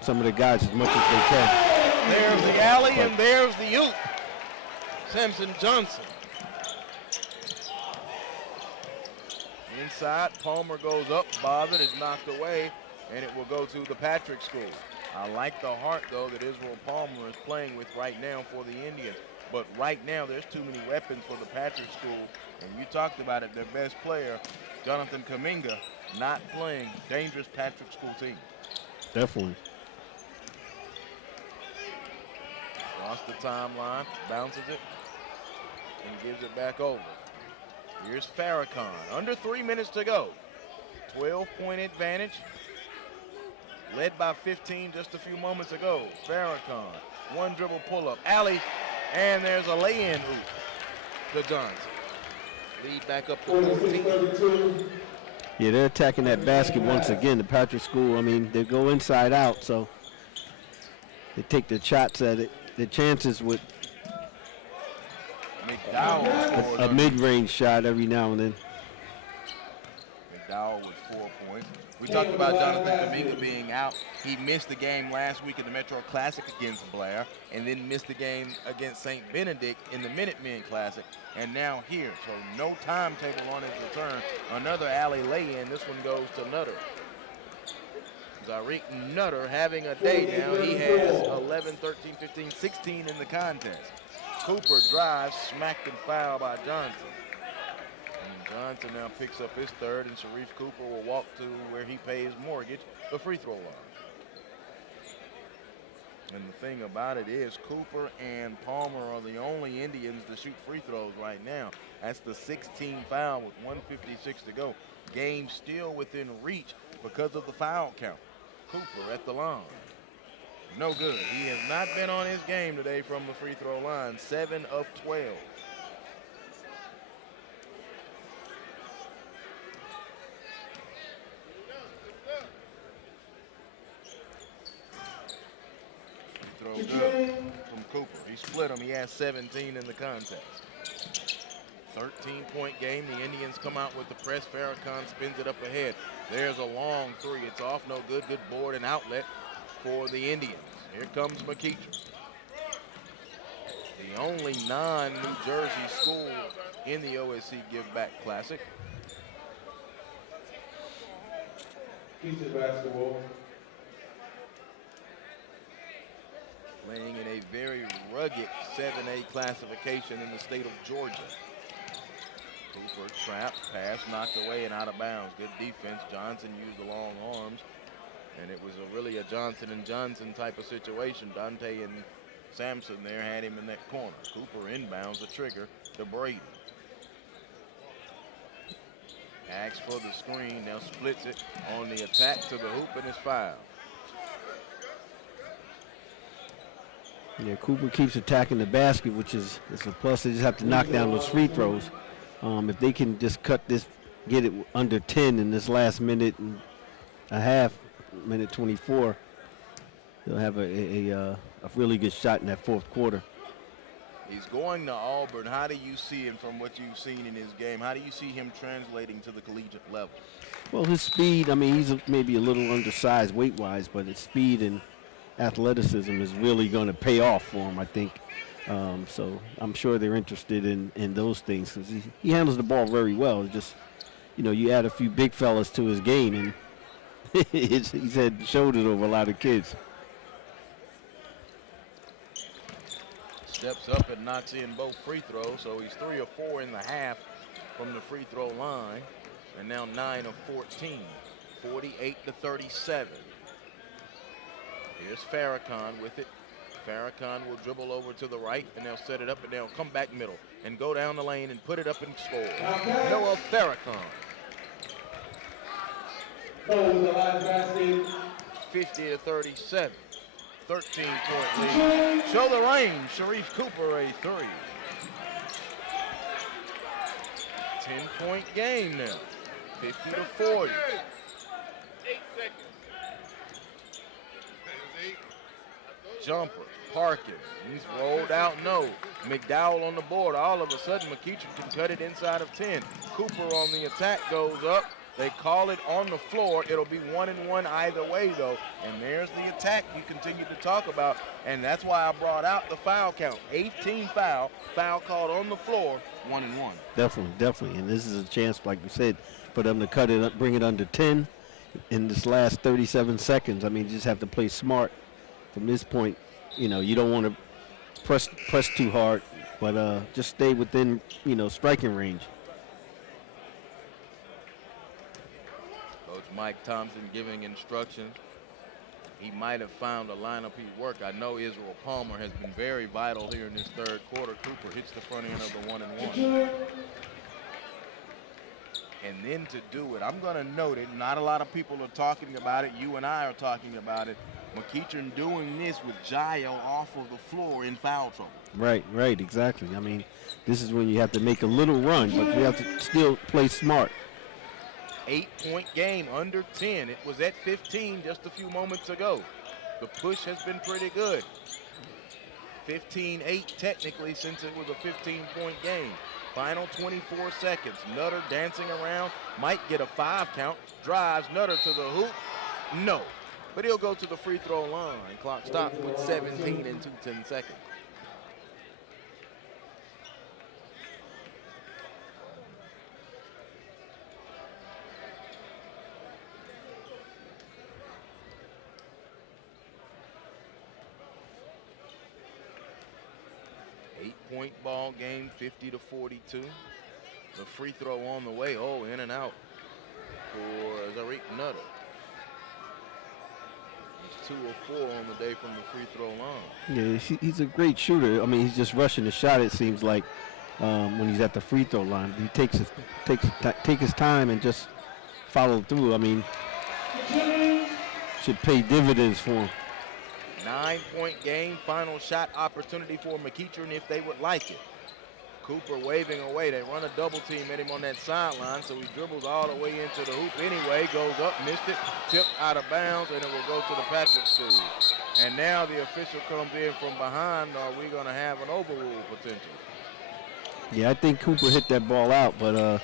some of the guys as much as they can. There's the alley, and there's the oop. Samson Johnson. Inside, Palmer goes up, bothered, is knocked away, and it will go to the Patrick School. I like the heart, though, that Israel Palmer is playing with right now for the Indians. But right now, there's too many weapons for the Patrick School. And you talked about it, their best player, Jonathan Kaminga, not playing. Dangerous Patrick School team. Definitely. Lost the timeline, bounces it, and gives it back over. Here's Farrakhan. Under 3 minutes to go. 12-point advantage. Led by 15 just a few moments ago. Farrakhan, 1 dribble pull-up. Alley, and there's a lay-in oop to Johnson. Lead back up to 14. Yeah, they're attacking that basket once again. The Patrick School, I mean, they go inside out, so they take the shots at it. The chances with a mid-range shot every now and then. McDowell with 4 points. We talked about Jonathan Kaminga being out. He missed the game last week in the Metro Classic against Blair, and then missed the game against St. Benedict in the Minutemen Classic, and now here. So no timetable on his return. Another alley lay-in. This one goes to Nutter. Zarik Nutter having a day now. He has 11, 13, 15, 16 in the contest. Cooper drives, smacked and fouled by Johnson. And Johnson now picks up his third, and Sharif Cooper will walk to where he pays mortgage, the free throw line. And the thing about it is Cooper and Palmer are the only Indians to shoot free throws right now. That's the 16th foul with 1:56 to go. Game still within reach because of the foul count. Cooper at the line. No good. He has not been on his game today from the free throw line. 7 of 12. Free throw good from Cooper. He split him. He has 17 in the contest. 13-point game. The Indians come out with the press. Farrakhan spins it up ahead. There's a long 3. It's off. No good. Good board and outlet for the Indians. Here comes McEachern. The only non-New Jersey school in the O.S.C. Giveback Classic. Keeps it basketball. playing in a very rugged 7A classification in the state of Georgia. Cooper trapped, pass knocked away and out of bounds. Good defense. Johnson used the long arms, and it was really a Johnson and Johnson type of situation. Dante and Sampson there had him in that corner. Cooper inbounds the trigger to Brady. Asks for the screen, now splits it on the attack to the hoop, and it's fouled. Yeah, Cooper keeps attacking the basket, which is a plus. They just have to knock down those free throws. If they can just cut this, get it under 10 in this last minute and a half, minute 24, they'll have a really good shot in that fourth quarter. He's going to Auburn. How do you see him from what you've seen in his game? How do you see him translating to the collegiate level? Well, his speed, I mean, he's maybe a little undersized weight-wise, but his speed and athleticism is really going to pay off for him, I think. So I'm sure they're interested in those things because he handles the ball very well. It's just, you know, you add a few big fellas to his game, and he's had shoulders over a lot of kids. Steps up and knocks in both free throws, so he's 3 of 4 in the half from the free throw line, and now 9 of 14, 48-37. Here's Farrakhan with it. Farrakhan will dribble over to the right, and they'll set it up, and they'll come back middle and go down the lane and put it up and score. Noah Farrakhan. 50-37. 13-point lead. Show the range. Sharif Cooper a 3. 10-point game now. 50-40. 8 seconds. Jumper. Parkin. He's rolled out. No. McDowell on the board. All of a sudden, McEachern can cut it inside of 10. Cooper on the attack goes up. They call it on the floor. It'll be 1-and-1 either way, though. And there's the attack you continue to talk about. And that's why I brought out the foul count. 18 foul called on the floor, 1-and-1. Definitely. And this is a chance, like we said, for them to cut it up, bring it under 10 in this last 37 seconds. I mean, you just have to play smart from this point. You know, you don't want to press too hard, but just stay within, you know, striking range. Coach Mike Thompson giving instructions. He might have found a lineup he'd work. I know Israel Palmer has been very vital here in this third quarter. Cooper hits the front end of the 1-and-1. And then to do it, I'm going to note it. Not a lot of people are talking about it. You and I are talking about it. McEachern doing this with Jayo off of the floor in foul trouble. Right, exactly. I mean, this is when you have to make a little run, but you have to still play smart. 8-point game, under 10. It was at 15 just a few moments ago. The push has been pretty good. 15-8 technically since it was a 15-point game. Final 24 seconds. Nutter dancing around, might get a 5 count. Drives Nutter to the hoop. No, but he'll go to the free throw line. Clock stops with 17 and 2/10 seconds. Point ball game, 50-42. The free throw on the way. Oh, in and out for Zarik Nutter. He's 2 of 4 on the day from the free throw line. Yeah, he's a great shooter. I mean, he's just rushing the shot, it seems like, when he's at the free throw line. He takes his time and just follow through. I mean, should pay dividends for him. 9-point game, final shot opportunity for McEachern if they would like it. Cooper waving away. They run a double team at him on that sideline, so he dribbles all the way into the hoop anyway, goes up, missed it, tipped out of bounds, and it will go to the Patrick school. And now the official comes in from behind. Are we going to have an overrule potential? Yeah, I think Cooper hit that ball out, but I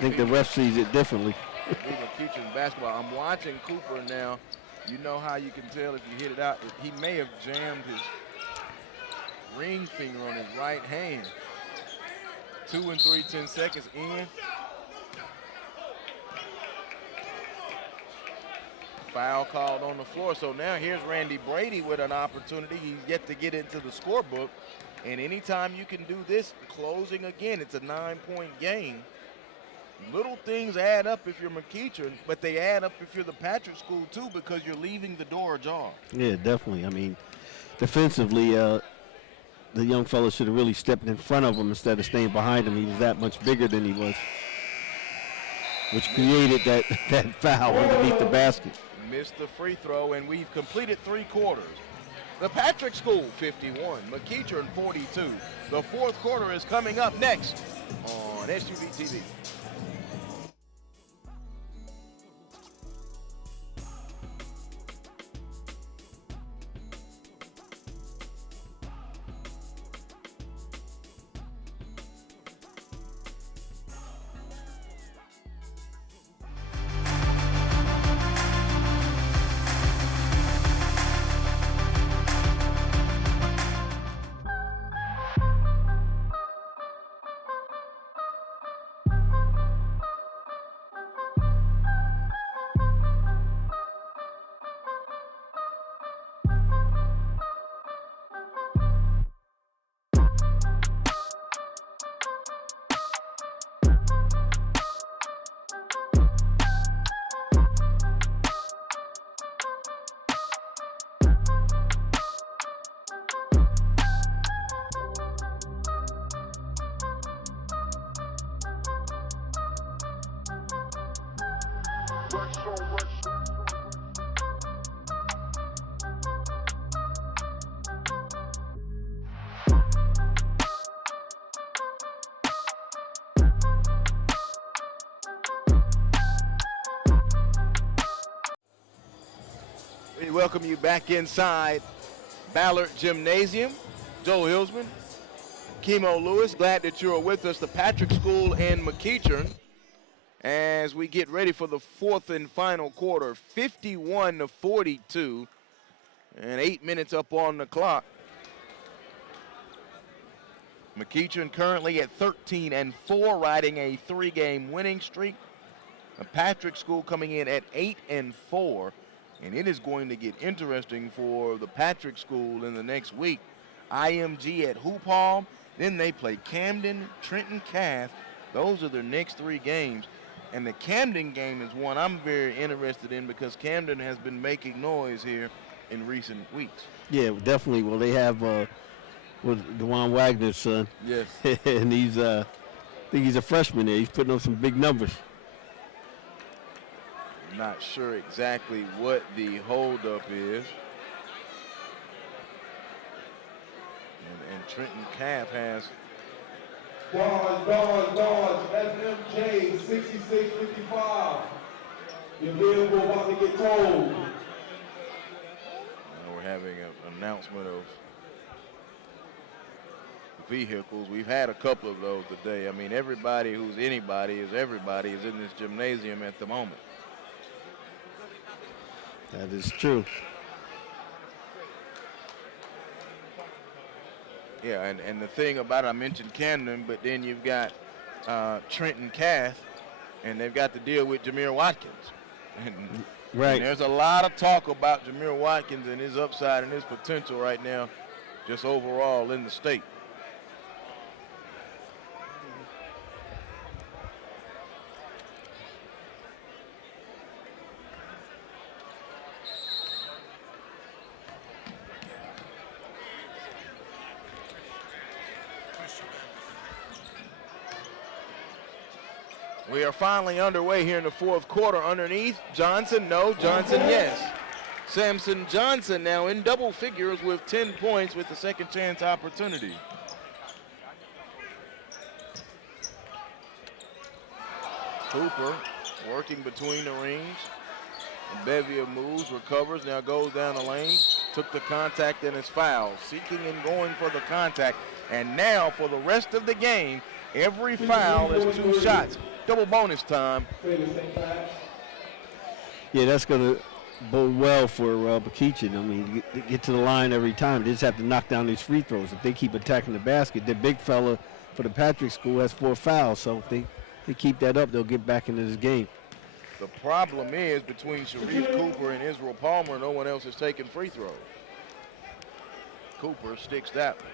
think the ref sees it differently. It'll be McEachern basketball. I'm watching Cooper now. You know how you can tell if you hit it out. He may have jammed his ring finger on his right hand. 2 and 3/10 seconds in. foul called on the floor. So now here's Randy Brady with an opportunity. He's yet to get into the scorebook. And anytime you can do this, closing again, it's a 9-point game. Little things add up if you're McEachern, but they add up if you're the Patrick School too, because you're leaving the door ajar. Yeah, definitely. I mean, defensively, the young fellow should have really stepped in front of him instead of staying behind him. He was that much bigger than he was, which created that foul underneath the basket. Missed the free throw, and we've completed 3 quarters. The Patrick School 51, McEachern 42. The 4th quarter is coming up next on SUVtv. We welcome you back inside Ballard Gymnasium. Joe Hilsman, Kimo Lewis, glad that you're with us. The Patrick School and McEachern as we get ready for the 4th and final quarter, 51-42, and 8 minutes up on the clock. McEachern currently at 13-4, riding a 3-game winning streak. The Patrick School coming in at 8-4. And it is going to get interesting for the Patrick School in the next week. IMG at Hoop Hall. Then they play Camden, Trenton Cath. Those are their next 3 games. And the Camden game is one I'm very interested in because Camden has been making noise here in recent weeks. Yeah, definitely. Well, they have DeJuan Wagner's son. Yes. And I think he's a freshman there. He's putting up some big numbers. Not sure exactly what the holdup is. And Trenton Cath has. Dodge, FMJ 6655. Your vehicle about to get towed. We're having an announcement of vehicles. We've had a couple of those today. I mean, everybody who's anybody is everybody is in this gymnasium at the moment. That is true. Yeah, and the thing about it, I mentioned Camden, but then you've got Trenton Cath, and they've got to deal with Jameer Watkins. Right. And there's a lot of talk about Jameer Watkins and his upside and his potential right now, just overall in the state. We are finally underway here in the 4th quarter. Underneath, Johnson, no. Johnson, yes. Samson Johnson now in double figures with 10 points with the second chance opportunity. Hooper working between the rings. A bevy of moves, recovers, now goes down the lane. Took the contact and is fouled. Seeking and going for the contact. And now for the rest of the game, every foul is 2 shots. Double bonus time. Yeah, that's going to bode well for McEachern. I mean, get to the line every time. They just have to knock down these free throws. If they keep attacking the basket, the big fella for the Patrick School has 4 fouls. So if they keep that up, they'll get back into this game. The problem is between Sharif Cooper and Israel Palmer, no one else is taking free throws. Cooper sticks that one.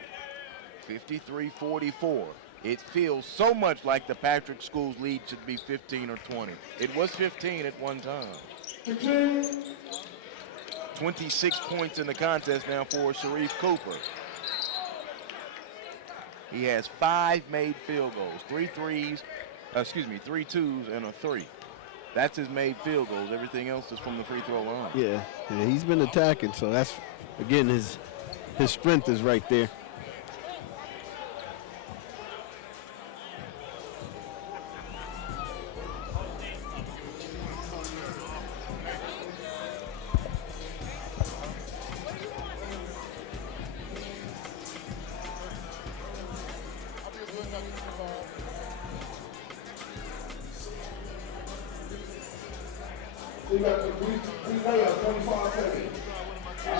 53-44. It feels so much like the Patrick School's lead should be 15 or 20. It was 15 at one time. 26 points in the contest now for Sharif Cooper. He has 5 made field goals, 3 twos and a 3. That's his made field goals. Everything else is from the free throw line. Yeah, he's been attacking, so that's, again, his strength is right there.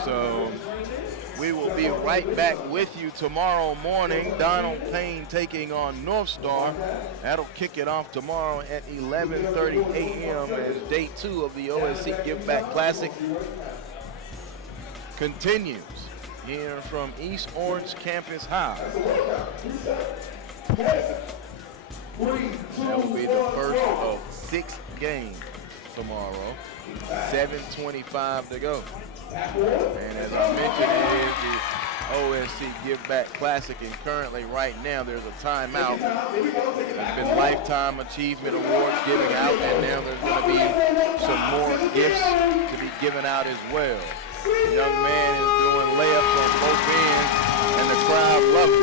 So we will be right back with you tomorrow morning. Donald Payne taking on North Star. That'll kick it off tomorrow at 11:30 a.m. as day 2 of the O.S.C. Giveback Classic continues here from East Orange Campus High. That will be the first of 6 games tomorrow. 7:25 to go. And as I mentioned, it is the O.S.C. Giveback Classic, and currently right now there's a timeout. There's been Lifetime Achievement Awards giving out, and now there's going to be some more gifts to be given out as well. The young man is doing layups on both ends, and the crowd loved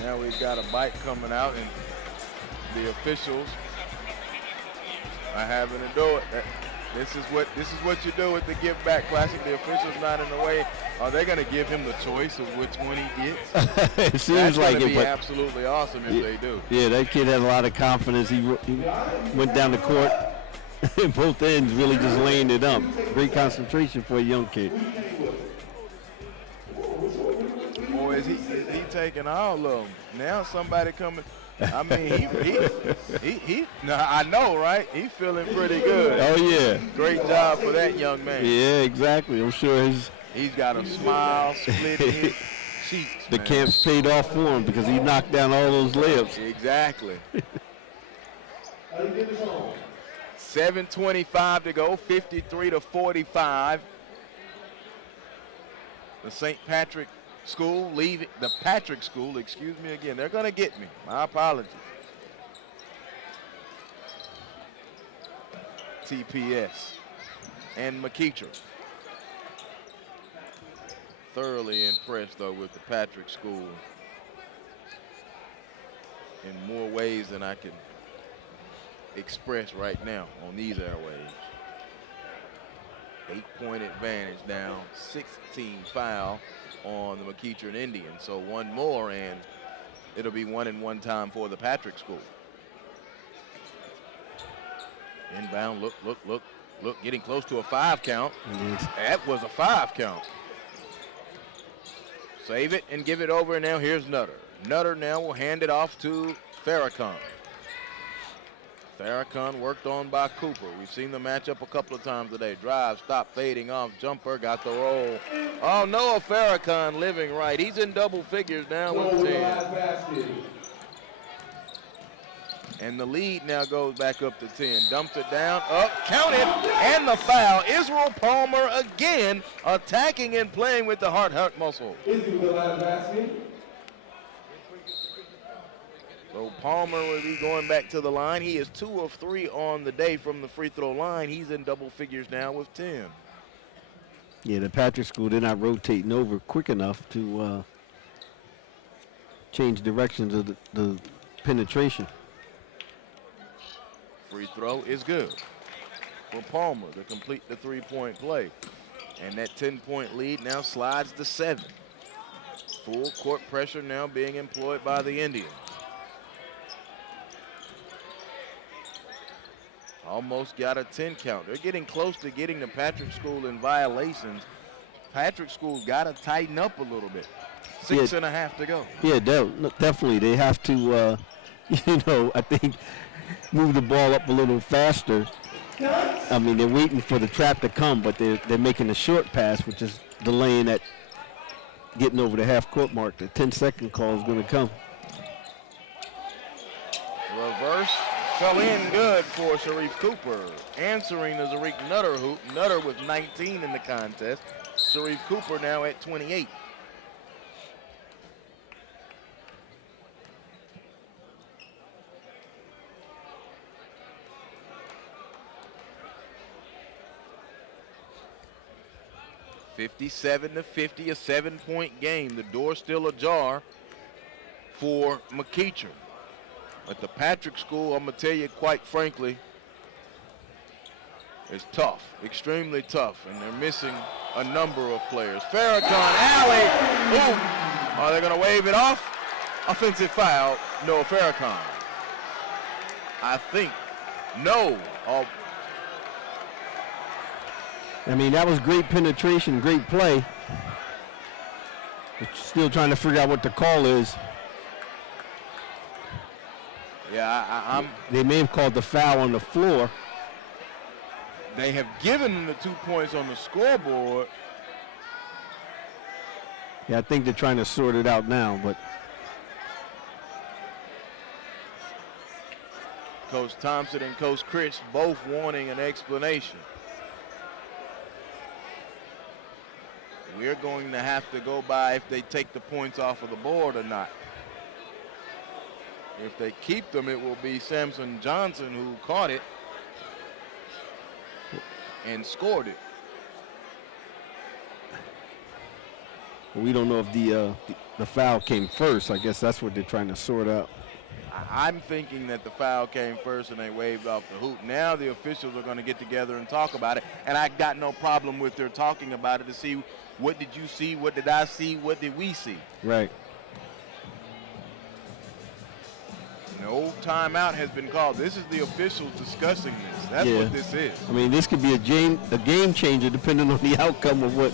it. Now we've got a bike coming out, and the officials are having to do it. This is what you do with the Give Back Classic. The official's not in the way. Are they going to give him the choice of which one he gets? It seems like it, but absolutely awesome if they do. Yeah, that kid had a lot of confidence. He went down the court, both ends, really just laying it up. Great concentration for a young kid. Boy, is he taking all of them. Now somebody coming. I mean, he I know, right? He's feeling pretty good. Oh, yeah. Great job for that young man. Yeah, exactly. I'm sure he's got a smile split in his cheeks. The camp's paid off for him because he knocked down all those layups. Exactly. 7:25 to go, 53-45. The St. Patrick School leaving, the Patrick School, excuse me again. They're going to get me. My apologies. TPS and McEachern. Thoroughly impressed, though, with the Patrick School in more ways than I can express right now on these airwaves. 8-point advantage now, 16 foul on the McEachern Indians. So one more and it'll be 1-and-1 time for the Patrick School. Inbound, look, getting close to a 5 count. That was a 5 count. Save it and give it over, and now here's Nutter. Nutter now will hand it off to Farrakhan. Farrakhan worked on by Cooper. We've seen the matchup a couple of times today. Drive, stop, fading off, jumper, got the roll. Oh, Noah Farrakhan living right. He's in double figures now with 10. And the lead now goes back up to 10. Dumps it down, up, counted, and the foul. Israel Palmer again attacking and playing with the heart muscle. So Palmer will be going back to the line. He is 2 of 3 on the day from the free throw line. He's in double figures now with 10. Yeah, the Patrick School, they're not rotating over quick enough to change directions of the penetration. Free throw is good for Palmer to complete the 3-point play. And that 10-point lead now slides to 7. Full court pressure now being employed by the Indians. Almost got a 10 count. They're getting close to getting the Patrick School in violations. Patrick School's got to tighten up a little bit. 6.5 to go. Yeah, definitely. They have to I think move the ball up a little faster. I mean, they're waiting for the trap to come, but they're making a short pass, which is delaying that getting over the half-court mark. The 10-second call is going to come. Reverse fell in good for Sharif Cooper. Answering the Zarik Nutter hoop. Nutter with 19 in the contest. Sharif Cooper now at 28. $57-50, a 7-point game. The door still ajar for McEachern. At the Patrick School, I'm going to tell you quite frankly, it's tough, extremely tough, and they're missing a number of players. Farrakhan, alley, boom. Are they going to wave it off? Offensive foul, Noah Farrakhan. I think no. I mean, that was great penetration, great play. We're still trying to figure out what the call is. Yeah, They may have called the foul on the floor. They have given them the 2 points on the scoreboard. Yeah, I think they're trying to sort it out now, but Coach Thompson and Coach Chris both wanting an explanation. We're going to have to go by if they take the points off of the board or not. If they keep them, it will be Samson Johnson who caught it and scored it. we don't know if the foul came first. I guess that's what they're trying to sort out. I'm thinking that the foul came first and they waved off the hoop. Now the officials are going to get together and talk about it, and I got no problem with their talking about it to see what did you see, what did I see, what did we see. Right. No timeout has been called. This is the officials discussing this. That's what this is. I mean, this could be a game changer depending on the outcome of what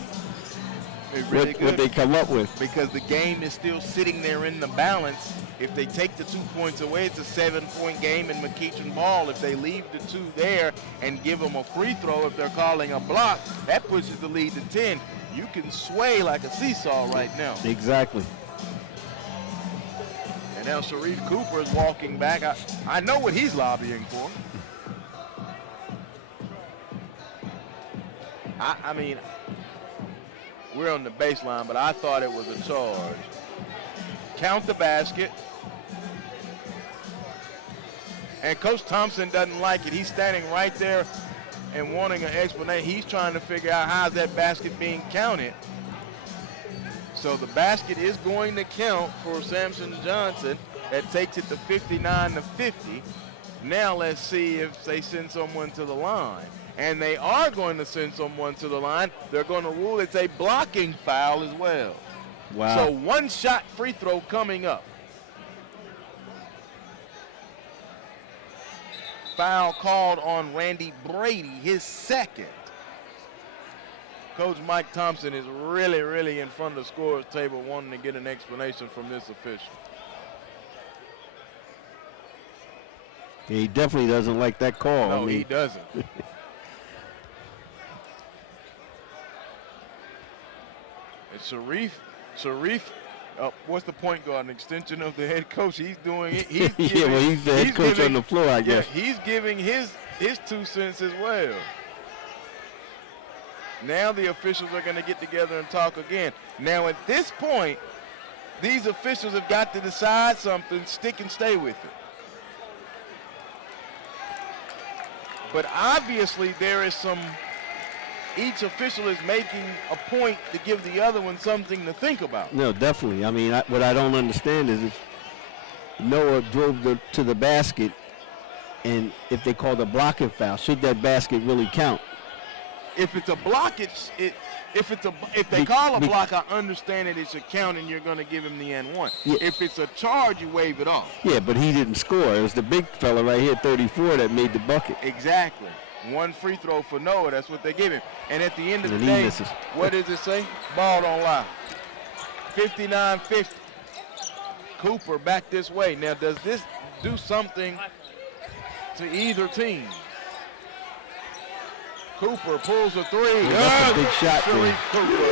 they come up with. Because the game is still sitting there in the balance. If they take the 2 points away, it's a 7-point game in McEachern ball. If they leave the 2 there and give them a free throw, if they're calling a block, that pushes the lead to 10. You can sway like a seesaw right now. Exactly. And now Sharif Cooper is walking back. I know what he's lobbying for. I mean, we're on the baseline, but I thought it was a charge. Count the basket. And Coach Thompson doesn't like it. He's standing right there and wanting an explanation. He's trying to figure out how's that basket being counted. So the basket is going to count for Samson Johnson. That takes it to 59-50. Now let's see if they send someone to the line. And they are going to send someone to the line. They're going to rule it's a blocking foul as well. Wow. So one shot free throw coming up. Foul called on Randy Brady, his second. Coach Mike Thompson is really, really in front of the scorer's table wanting to get an explanation from this official. He definitely doesn't like that call. No, he doesn't. And Sharif, what's the point guard? An extension of the head coach. He's doing it. He's giving, he's the head coach on the floor, I guess. Yeah, he's giving his 2 cents as well. Now the officials are going to get together and talk again. Now at this point, these officials have got to decide something, stick and stay with it. But obviously there is each official is making a point to give the other one something to think about. No, definitely. I mean, what I don't understand is if Noah drove to the basket and if they called a blocking foul, should that basket really count? If it's a block, if they call a block, I understand that it should count and you're going to give him the N1. Yeah. If it's a charge, you wave it off. Yeah, but he didn't score. It was the big fella right here, 34, that made the bucket. Exactly. One free throw for Noah. That's what they give him. And at the end of the day, what does it say? Ball don't lie. 59-50. Cooper back this way. Now, does do something to either team. Cooper pulls a three. That's a big shot there. Sharif Cooper.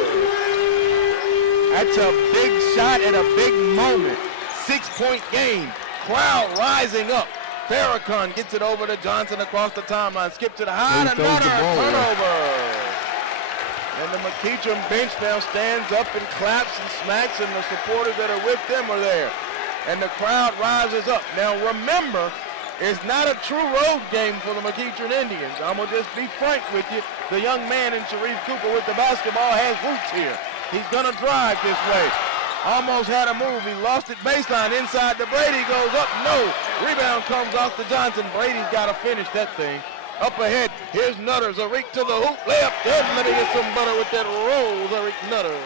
That's a big shot at a big moment. 6-point game. Crowd rising up. Farrakhan gets it over to Johnson across the timeline. Skip to the high. Another turnover. And the McEachern bench now stands up and claps and smacks, and the supporters that are with them are there. And the crowd rises up. Now remember, it's not a true road game for the McEachern Indians. I'm going to just be frank with you. The young man in Sharif Cooper with the basketball has roots here. He's going to drive this way. Almost had a move. He lost it baseline inside to Brady. Goes up. No. Rebound comes off to Johnson. Brady's got to finish that thing. Up ahead, here's Nutter. Zarik to the hoop. Layup. Good. Let me get some butter with that roll. Zarik Nutter.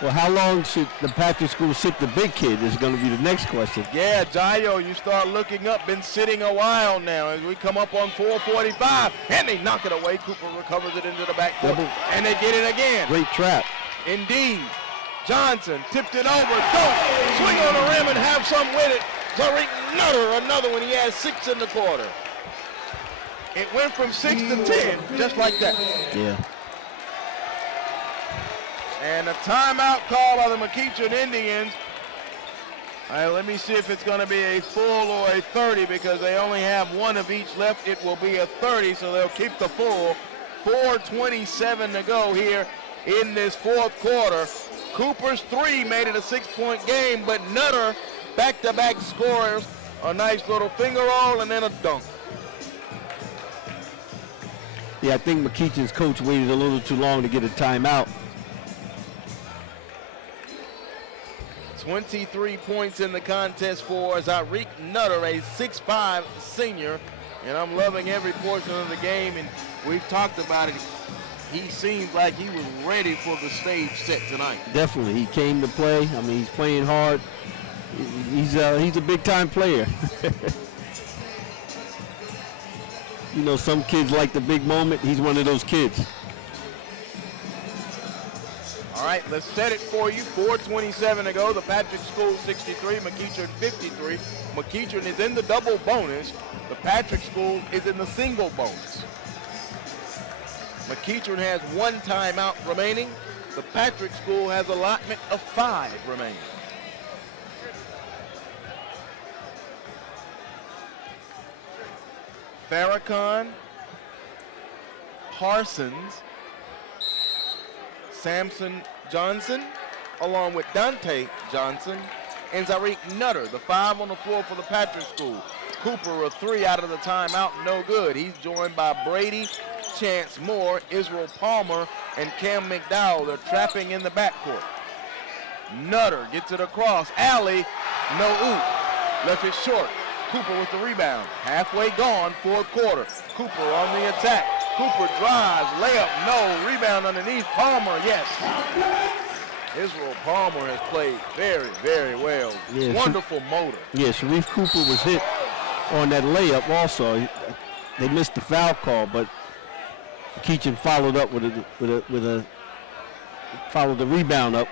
Well, how long should the Patrick School sit the big kid is going to be the next question. Yeah, Jayo, you start looking up. Been sitting a while now as we come up on 4:45. And they knock it away. Cooper recovers it into the backcourt. And they get it again. Great trap. Indeed. Johnson tipped it over. Don't swing on the rim and have some with it. Zarik Nutter, another one. He has 6 in the quarter. It went from 6 to 10, just like that. Yeah. And a timeout call by the McEachern Indians. All right, let me see if it's going to be a full or a 30 because they only have one of each left. It will be a 30, so they'll keep the full. 4:27 to go here in this fourth quarter. Cooper's 3 made it a 6-point game, but Nutter, back-to-back scorers, a nice little finger roll and then a dunk. Yeah, I think McEachern's coach waited a little too long to get a timeout. 23 points in the contest for Zarik Nutter, a 6'5" senior, and I'm loving every portion of the game, and we've talked about it. He seems like he was ready for the stage set tonight. Definitely, he came to play. I mean, he's playing hard. He's a big-time player. You know, some kids like the big moment. He's one of those kids. All right, let's set it for you. 4:27 to go. The Patrick School 63, McEachern 53. McEachern is in the double bonus. The Patrick School is in the single bonus. McEachern has 1 timeout remaining. The Patrick School has allotment of 5 remaining. Farrakhan, Parsons, Samson Johnson, along with Dante Johnson, and Zarik Nutter, the 5 on the floor for the Patrick School. Cooper, a 3 out of the timeout, no good. He's joined by Brady, Chance Moore, Israel Palmer, and Cam McDowell. They're trapping in the backcourt. Nutter gets it across. Alley, no oop. Left it short. Cooper with the rebound. Halfway gone, fourth quarter. Cooper on the attack. Cooper drives, layup, no. Rebound underneath. Palmer, yes. Israel Palmer has played very, very well. Yeah, wonderful motor. Yeah, Sharif Cooper was hit on that layup also. They missed the foul call, but McEachern followed up followed the rebound up.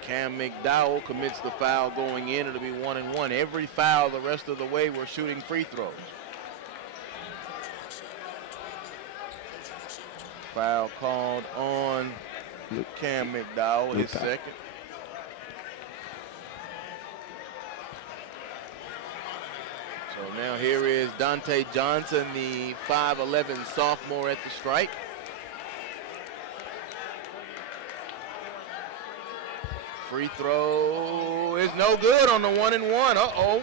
Cam McDowell commits the foul going in. It'll be 1-1. Every foul the rest of the way, we're shooting free throws. Foul called on Cam McDowell, his second. So now here is Dante Johnson, the 5'11" sophomore at the strike. Free throw is no good on the 1-1. Uh-oh.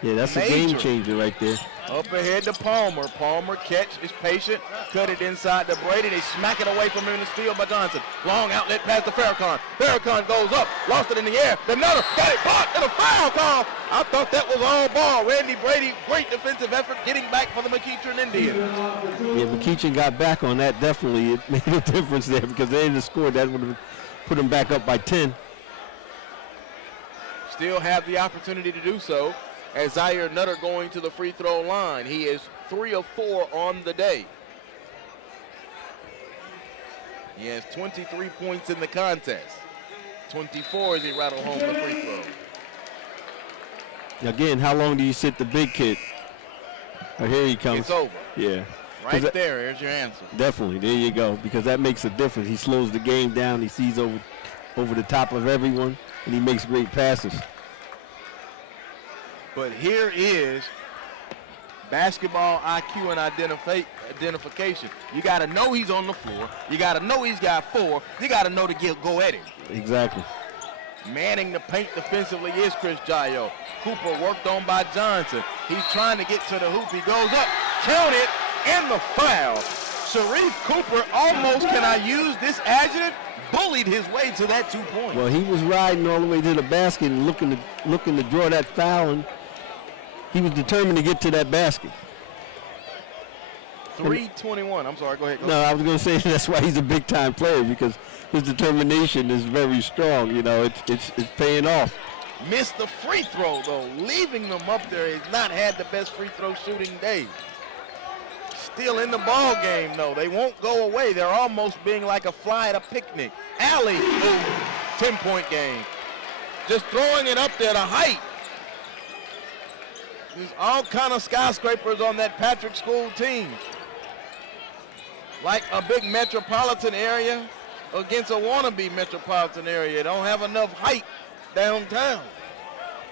Yeah, that's a game changer right there. Up ahead to Palmer. Palmer catch is patient. Cut it inside to Brady. They smack it away from him in the steal by Johnson. Long outlet pass to Farrakhan. Farrakhan goes up. Lost it in the air. Another got it blocked and a foul call. I thought that was all ball. Randy Brady, great defensive effort getting back for the McEachern Indians. Yeah, McEachern got back on that. Definitely it made a difference there because they didn't score. That would have put them back up by 10. Still have the opportunity to do so. As Zaire Nutter going to the free throw line. He is 3 of 4 on the day. He has 23 points in the contest. 24 as he rattled home the free throw. Again, how long do you sit the big kid? Oh, here he comes. It's over. Yeah. Right there, here's your answer. Definitely, there you go, because that makes a difference. He slows the game down, he sees over the top of everyone, and he makes great passes. But here is basketball IQ and identification. You got to know he's on the floor. You got to know he's got 4. You got to know to go at him. Exactly. Manning the paint defensively is Chris Jayo. Cooper worked on by Johnson. He's trying to get to the hoop. He goes up, count it, and the foul. Sharif Cooper almost, can I use this adjective, bullied his way to that 2 points. Well, he was riding all the way to the basket and looking to draw that foul, and he was determined to get to that basket. 3:21. I'm sorry, go ahead. No, I was going to say that's why he's a big-time player, because his determination is very strong. You know, it's paying off. Missed the free throw, though, leaving them up there. He's not had the best free throw shooting day. Still in the ball game, though. They won't go away. They're almost being like a fly at a picnic. Alley, 10-point game. Just throwing it up there to height. There's all kind of skyscrapers on that Patrick School team. Like a big metropolitan area against a wannabe metropolitan area. They don't have enough height downtown.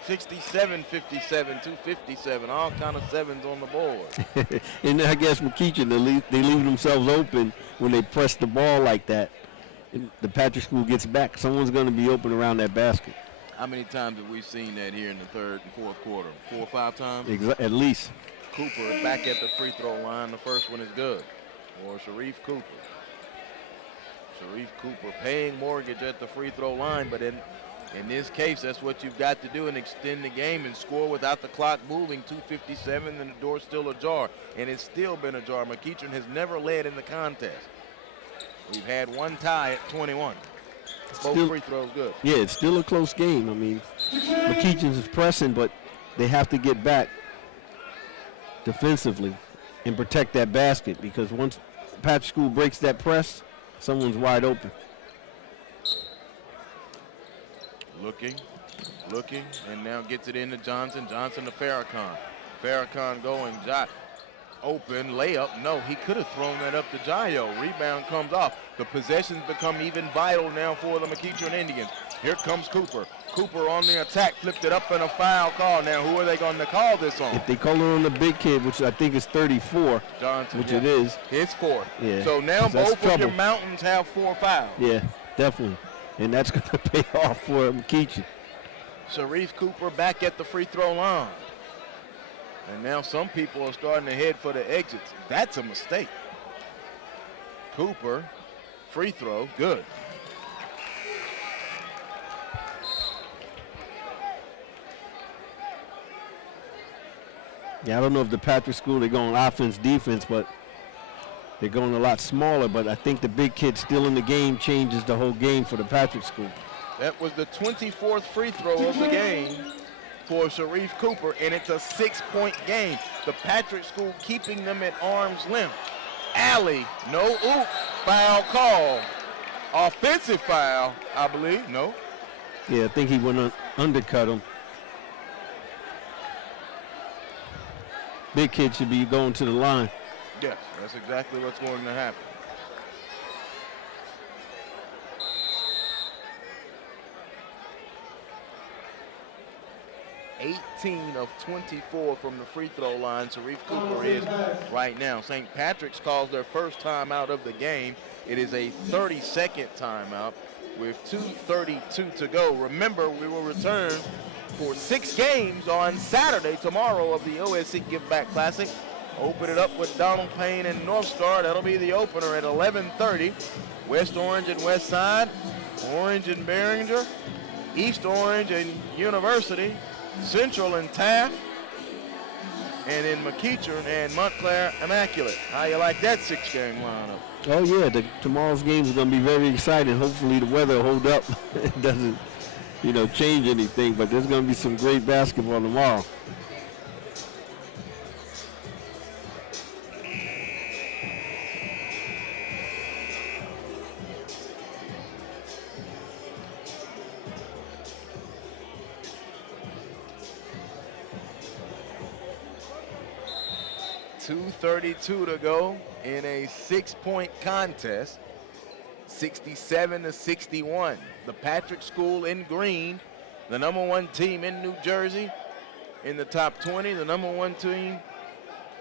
67, 57, 257, all kind of 7s on the board. And I guess McEachern, they leave themselves open when they press the ball like that. And the Patrick School gets back. Someone's going to be open around that basket. How many times have we seen that here in the third and fourth quarter? 4 or 5 times? At least. Cooper back at the free throw line. The first one is good. Or Sharif Cooper. Sharif Cooper paying mortgage at the free throw line, but in this case, that's what you've got to do and extend the game and score without the clock moving. 2:57, and the door's still ajar, and it's still been ajar. McEachern has never led in the contest. We've had one tie at 21. Both free throws good. Yeah, it's still a close game. I mean, McEachern is pressing, but they have to get back defensively and protect that basket, because once Patrick School breaks that press, someone's wide open. Looking, and now gets it into Johnson. Johnson to Farrakhan. Farrakhan going, open, layup. No, he could have thrown that up to Jayo. Rebound comes off. The possessions become even vital now for the McEachern Indians. Here comes Cooper. Cooper on the attack, flipped it up and a foul call. Now, who are they going to call this on? If they call it on the big kid, which I think is 34, Johnson, which it is. His 4th. Yeah. So now both of your mountains have 4 fouls. Yeah, definitely. And that's going to pay off for McEachern. Sharif Cooper back at the free throw line. And now some people are starting to head for the exits. That's a mistake. Cooper, free throw, good. Yeah, I don't know if the Patrick School, they're going offense, defense, but they're going a lot smaller. But I think the big kid still in the game changes the whole game for the Patrick School. That was the 24th free throw of the game for Sharif Cooper, and it's a 6-point game. The Patrick School keeping them at arm's length. Alley, no oop, foul call. Offensive foul, I believe, no? Yeah, I think he went undercut him. Big kid should be going to the line. Yes, that's exactly what's going to happen. (18 of 24 from the free throw line. Sharif Cooper is right now. St. Patrick's calls their first timeout of the game. It is a 30-second timeout with 2:32 to go. Remember, we will return for 6 games on Saturday, tomorrow, of the O.S.C. Giveback Classic. Open it up with Donald Payne and North Star. That'll be the opener at 11:30. West Orange and West Side, Orange and Behringer, East Orange and University, Central and Taft, and in McEachern and Montclair Immaculate. How you like that 6-game lineup? Oh yeah, tomorrow's game is going to be very exciting. Hopefully the weather will hold up. It doesn't, change anything, but there's going to be some great basketball tomorrow. 2:32 to go in a 6-point contest, 67-61. The Patrick School in green, the #1 team in New Jersey in the top 20, the #1 team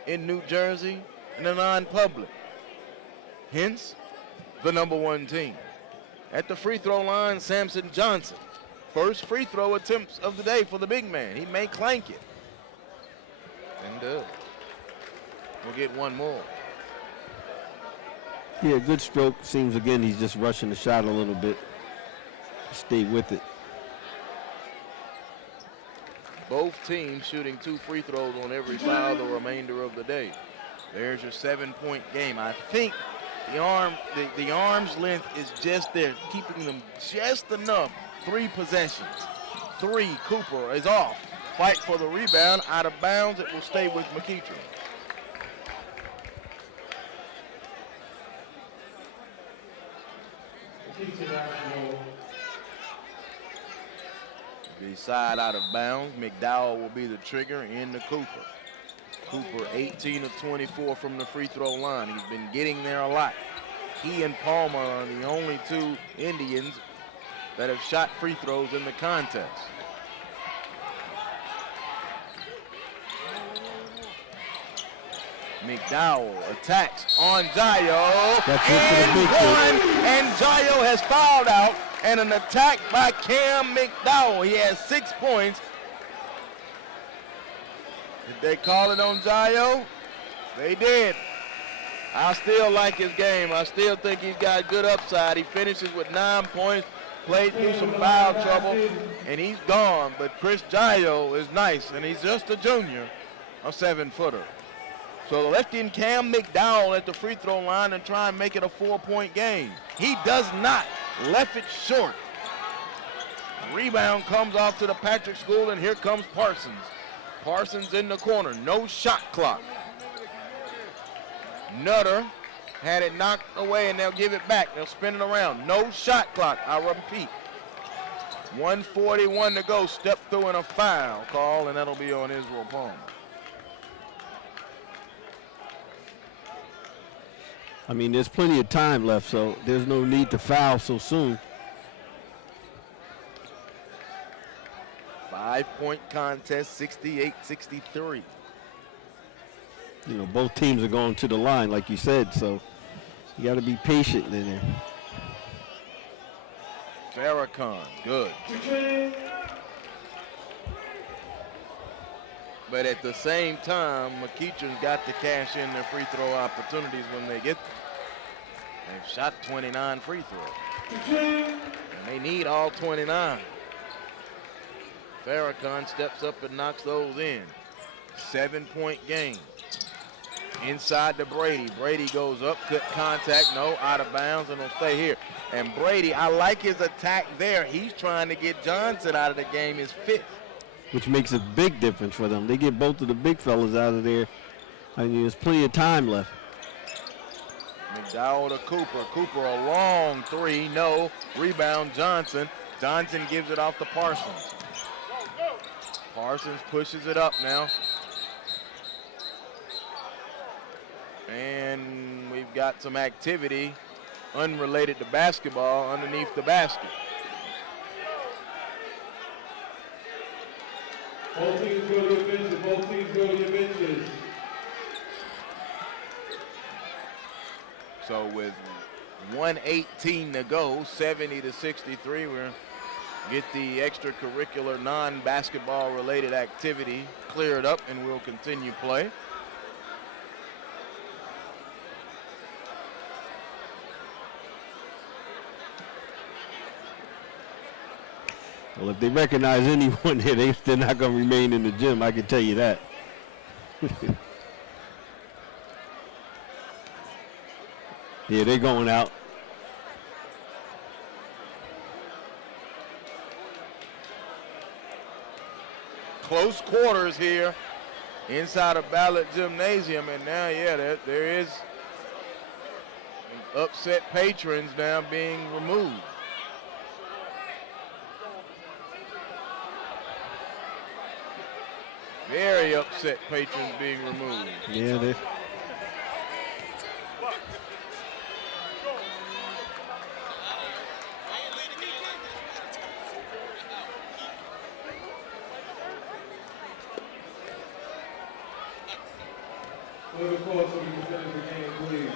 in New Jersey in the non-public. Hence, the #1 team. At the free throw line, Samson Johnson. First free throw attempts of the day for the big man. He may clank it. And we'll get one more. Yeah, good stroke. Seems again he's just rushing the shot a little bit. Stay with it. Both teams shooting 2 free throws on every foul the remainder of the day. There's your 7-point game. I think the arm's length is just there, keeping them just enough. 3 possessions. 3, Cooper is off. Fight for the rebound, out of bounds. It will stay with McEachern. The side out of bounds. McDowell will be the trigger in the Cooper. Cooper 18 of 24 from the free throw line. He's been getting there a lot. He and Palmer are the only 2 Indians that have shot free throws in the contest. McDowell attacks on Jayo. That's it for the big one, and Jayo has fouled out, and an attack by Cam McDowell. He has 6 points. Did they call it on Jayo? They did. I still like his game. I still think he's got good upside. He finishes with 9 points, played through some foul trouble, and he's gone. But Chris Jayo is nice, and he's just a junior, a 7-footer. So the lefty and Cam McDowell at the free throw line and try and make it a 4-point game. He does not. Left it short. Rebound comes off to the Patrick School, and here comes Parsons. Parsons in the corner. No shot clock. Nutter had it knocked away, and they'll give it back. They'll spin it around. No shot clock. I repeat. 1:41 to go. Step through and a foul call, and that'll be on Israel Palmer. I mean, there's plenty of time left, so there's no need to foul so soon. 5-point contest, 68-63. You know, both teams are going to the line, like you said, so you got to be patient in there. Farrakhan, good. But at the same time, McEachern's got to cash in their free throw opportunities when they get them. They've shot 29 free throws, and they need all 29. Farrakhan steps up and knocks those in. 7-point game. Inside to Brady. Brady goes up, good contact, no, out of bounds, and will stay here. And Brady, I like his attack there. He's trying to get Johnson out of the game, his 5th. Which makes a big difference for them. They get both of the big fellas out of there. I mean, there's plenty of time left. McDowell to Cooper. Cooper a long 3, no. Rebound Johnson. Johnson gives it off to Parsons. Parsons pushes it up now. And we've got some activity unrelated to basketball underneath the basket. Both teams go to your benches. Both teams go to your benches. So with 1:18 to go, 70-63, we're get the extracurricular non-basketball related activity cleared up, and we'll continue play. Well, if they recognize anyone here, they're not going to remain in the gym, I can tell you that. Yeah, they're going out. Close quarters here inside of Ballard Gymnasium, and now, yeah, there is an upset patrons now being removed. Very upset patrons being removed. Yeah, they. For the court, so we can finish the game, please.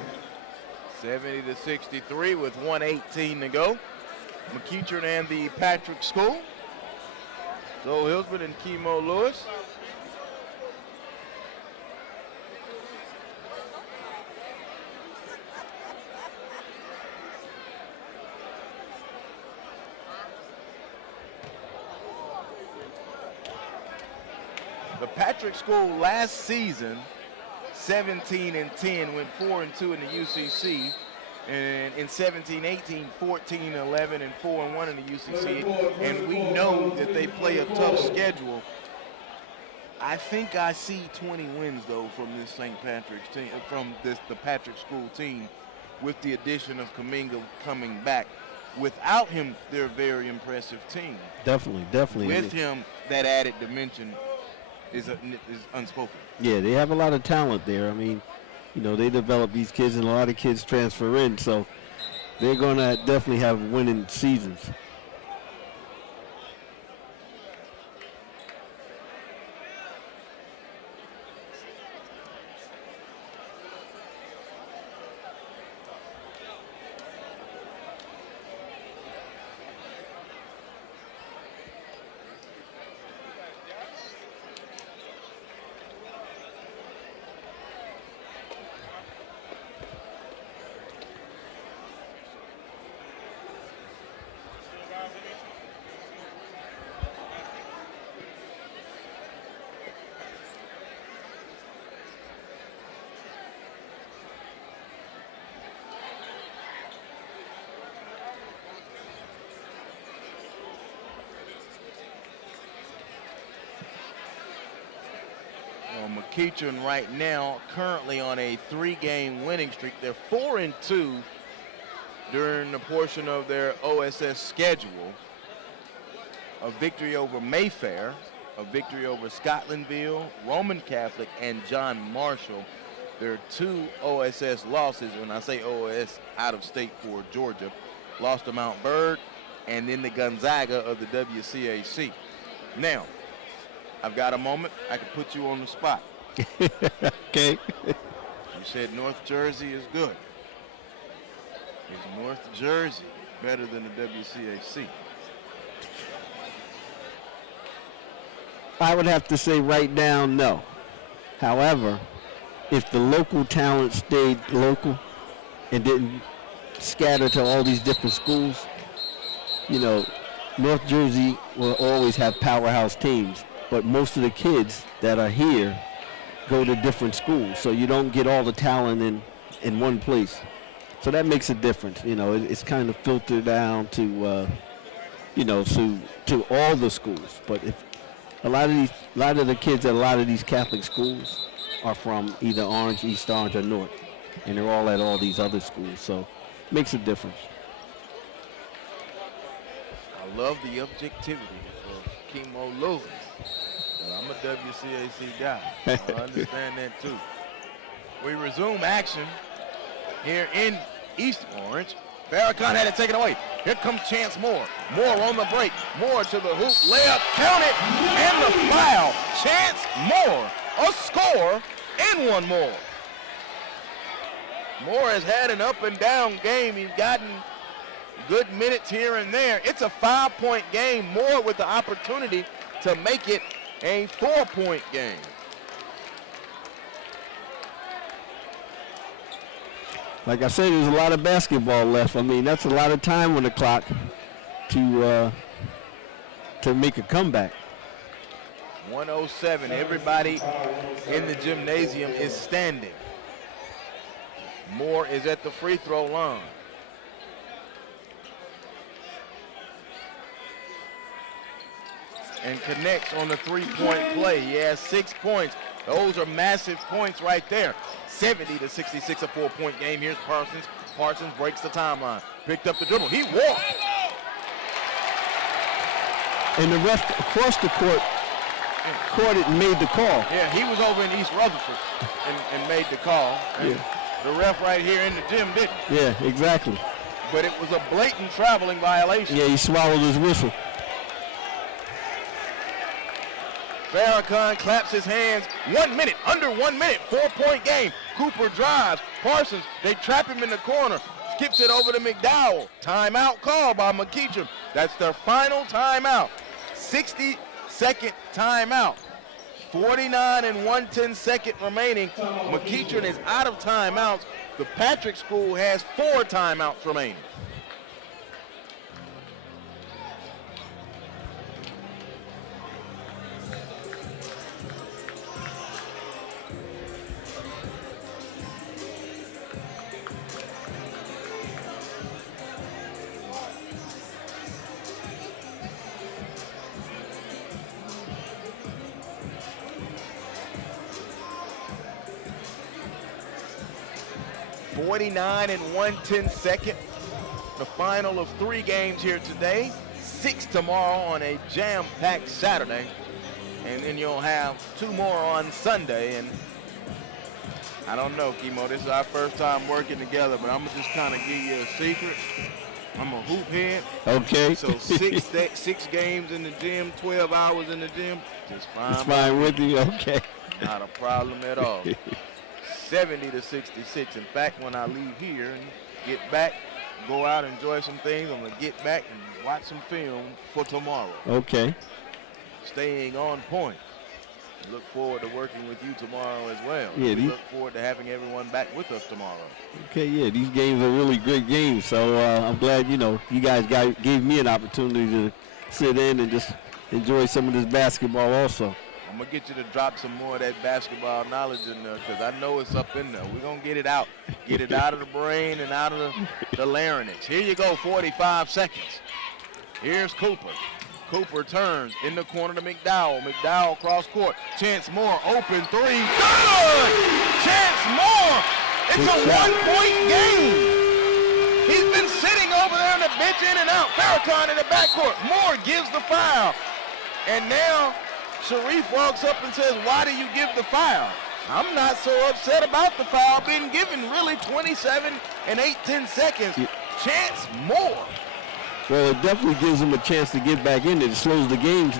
70-63 with 1:18 to go. McEachern and the Patrick School. Joe Hillsman and Kimo Lewis. The Patrick School last season, 17-10, went 4-2 in the UCC. And in 17-18, 14-11, and 4-1 in the UCC. And we know that they play a tough schedule. I think I see 20 wins, though, from this St. Patrick's team, from the Patrick School team, with the addition of Kaminga coming back. Without him, they're a very impressive team. Definitely. With him, that added dimension is unspoken. Yeah, they have a lot of talent there. I mean, you know, they develop these kids, and a lot of kids transfer in, so they're going to definitely have winning seasons. McEachern right now currently on a 3-game winning streak. They're 4-2 during the portion of their OSS schedule. A victory over Mayfair, a victory over Scotlandville, Roman Catholic, and John Marshall. There are 2 OSS losses. When I say OS, out of state for Georgia. Lost to Mount Berg and then the Gonzaga of the WCAC. Now, I've got a moment. I can put you on the spot. Okay. You said North Jersey is good. Is North Jersey better than the WCAC? I would have to say right now, no. However, if the local talent stayed local and didn't scatter to all these different schools, you know, North Jersey will always have powerhouse teams. But most of the kids that are here go to different schools, so you don't get all the talent in one place. So that makes a difference. You know, it's kind of filtered down to, you know, to all the schools. But if a lot of the kids at a lot of these Catholic schools are from either Orange, East Orange, or North, and they're all at all these other schools. So it makes a difference. I love the objectivity of Kimo Lewis. I'm a WCAC guy. I understand that too. We resume action here in East Orange. Farrakhan had it taken away. Here comes Chance Moore. Moore on the break. Moore to the hoop. Layup. Count it. And the foul. Chance Moore. A score and one more. Moore has had an up and down game. He's gotten good minutes here and there. It's a 5-point game. Moore with the opportunity to make it a 4-point game. Like I said, there's a lot of basketball left. I mean, that's a lot of time on the clock to make a comeback. 107. Everybody in the gymnasium is standing. Moore is at the free throw line. And connects on the 3-point play. He has 6 points. Those are massive points right there. 70-66, a 4-point game. Here's Parsons. Parsons breaks the timeline. Picked up the dribble. He walked. And the ref across the court caught it and made the call. Yeah, he was over in East Rutherford and made the call. And the ref right here in the gym didn't. Yeah, exactly. But it was a blatant traveling violation. Yeah, he swallowed his whistle. Farrakhan claps his hands. 1 minute, under 1 minute, 4-point game. Cooper drives. Parsons, they trap him in the corner. Skips it over to McDowell. Timeout call by McEachern. That's their final timeout. 60-second timeout. 49 and 1/10 remaining. McEachern is out of timeouts. The Patrick School has 4 timeouts remaining. .49 and 1/10. The final of 3 games here today. 6 tomorrow on a jam-packed Saturday. And then you'll have 2 more on Sunday. And I don't know, Kimo, this is our first time working together, but I'm going to just kind of give you a secret. I'm a hoop head. Okay. So 6 games in the gym, 12 hours in the gym, just fine. It's fine with you, okay. Not a problem at all. 70 to 66. In fact, when I leave here and get back, go out, enjoy some things, I'm going to get back and watch some film for tomorrow. Okay. Staying on point. Look forward to working with you tomorrow as well. Yeah, we look forward to having everyone back with us tomorrow. Okay, yeah, these games are really great games. So I'm glad, you guys gave me an opportunity to sit in and just enjoy some of this basketball also. I'm going to get you to drop some more of that basketball knowledge in there because I know it's up in there. We're going to get it out. Get it out of the brain and out of the larynx. Here you go, 45 seconds. Here's Cooper. Cooper turns in the corner to McDowell. McDowell cross court. Chance Moore, open 3. Good! Chance Moore! It's a 1-point game. He's been sitting over there on the bench in and out. Farrakhan in the backcourt. Moore gives the foul. And now SHARIFE walks up and says, why do you give the foul? I'm not so upset about the foul being given, really. 27 and 8/10 seconds. Chance Moore. Well, it definitely gives them a chance to get back in it. It slows the game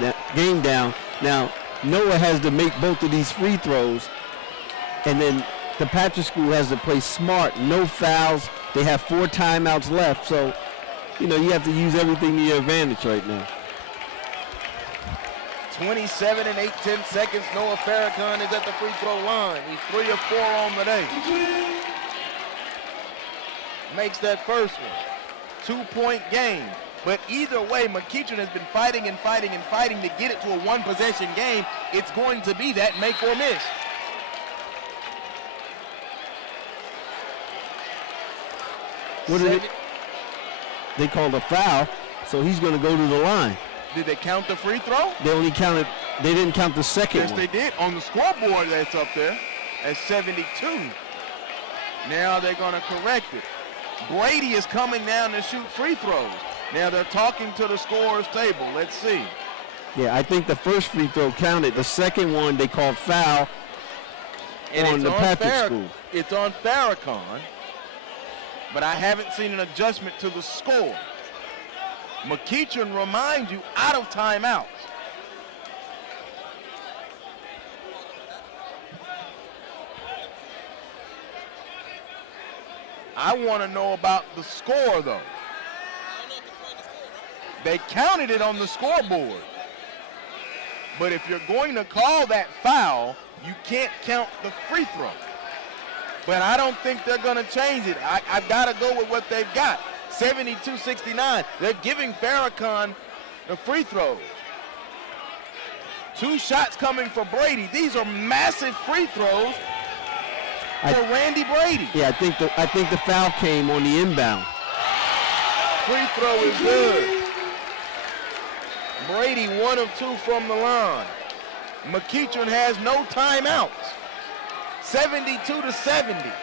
down. Now, Noah has to make both of these free throws, and then the Patrick School has to play smart, no fouls. They have 4 timeouts left, so, you have to use everything to your advantage right now. 27 and 8/10 seconds. Noah Farrakhan is at the free throw line. He's 3 of 4 on the day. Makes that first one. 2-point game. But either way, McEachern has been fighting and fighting and fighting to get it to a 1-possession game. It's going to be that make or miss. What did they called a foul, so he's going to go to the line. Did they count the free throw? They didn't count the second one. Yes, they did. On the scoreboard that's up there at 72. Now they're going to correct it. Brady is coming down to shoot free throws. Now they're talking to the scorer's table. Let's see. Yeah, I think the first free throw counted. The second one they called foul on the Patrick School. It's on Farrakhan, but I haven't seen an adjustment to the score. McEachern reminds you, out of timeouts. I want to know about the score, though. They counted it on the scoreboard. But if you're going to call that foul, you can't count the free throw. But I don't think they're going to change it. I've got to go with what they've got. 72-69. They're giving Farrakhan the free throws. 2 shots coming for Brady. These are massive free throws for Randy Brady. Yeah, I think the foul came on the inbound. Free throw is good. Brady 1 of 2 from the line. McEachern has no timeouts. 72-70.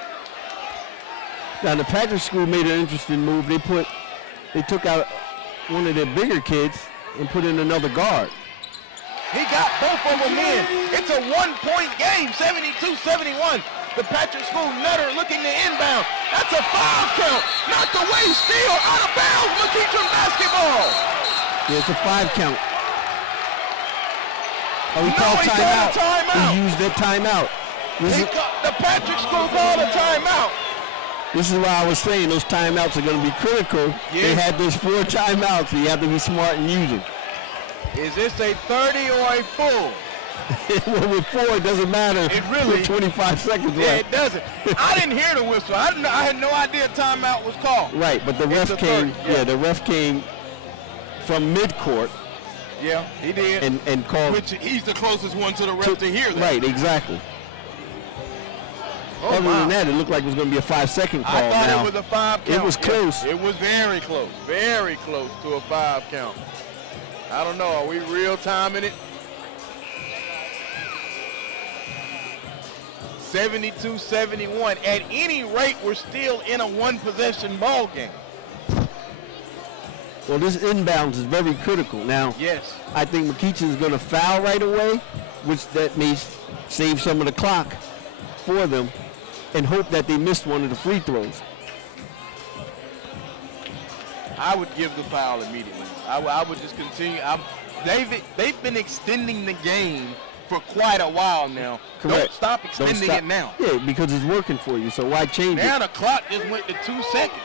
Now the Patrick School made an interesting move. They took out one of their bigger kids and put in another guard. He got both of them in. It's a one-point game, 72-71. The Patrick School Nutter looking to inbound. That's a foul count. Knocked away, steal, out of bounds. McEachern basketball. Yeah, it's a 5 count. Oh, he No, called he timeout. called a timeout. He used that timeout. The Patrick School called a timeout. This is why I was saying those timeouts are going to be critical. Yeah. They had those 4 timeouts, so you have to be smart and use them. Is this a 30 or a full? Well, with 4, it doesn't matter. It really- With 25 seconds Yeah, left. it doesn't. I didn't hear the whistle. I had no idea timeout was called. Right, but the It's ref a came. 30, yeah. The ref came from mid-court Yeah, he did. and called. Which he's the closest one to the ref to hear that. Right, exactly. Oh, Other wow. than that, it looked like it was going to be a 5-second call. I thought now. it was a 5 count. It was close. Yeah, it was very close to a 5 count. I don't know. Are we real timing it? 72-71. At any rate, we're still in a one-possession ball game. Well, this inbounds is very critical. Now, Yes. I think McEachern is going to foul right away, which that may save some of the clock for them, and hope that they missed one of the free throws. I would give the foul immediately. I would just continue. They've been extending the game for quite a while now. Correct. Don't stop extending it now. Yeah, because it's working for you, so why change Now it? the clock just went to 2 seconds.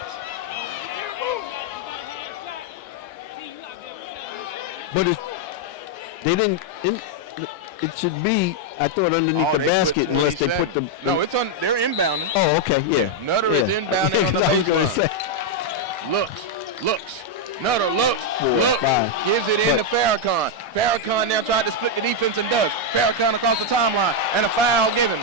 But they didn't. It should be, I thought, underneath Oh, the they basket, put unless they 27. put the. No, it's on. They're inbounding. Oh, okay, yeah. Nutter yeah. is inbounding on the I was gonna baseline. say. Looks. Nutter looks. 4, 5. Gives it in to Farrakhan. Farrakhan now tried to split the defense and does. Farrakhan across the timeline and a foul given.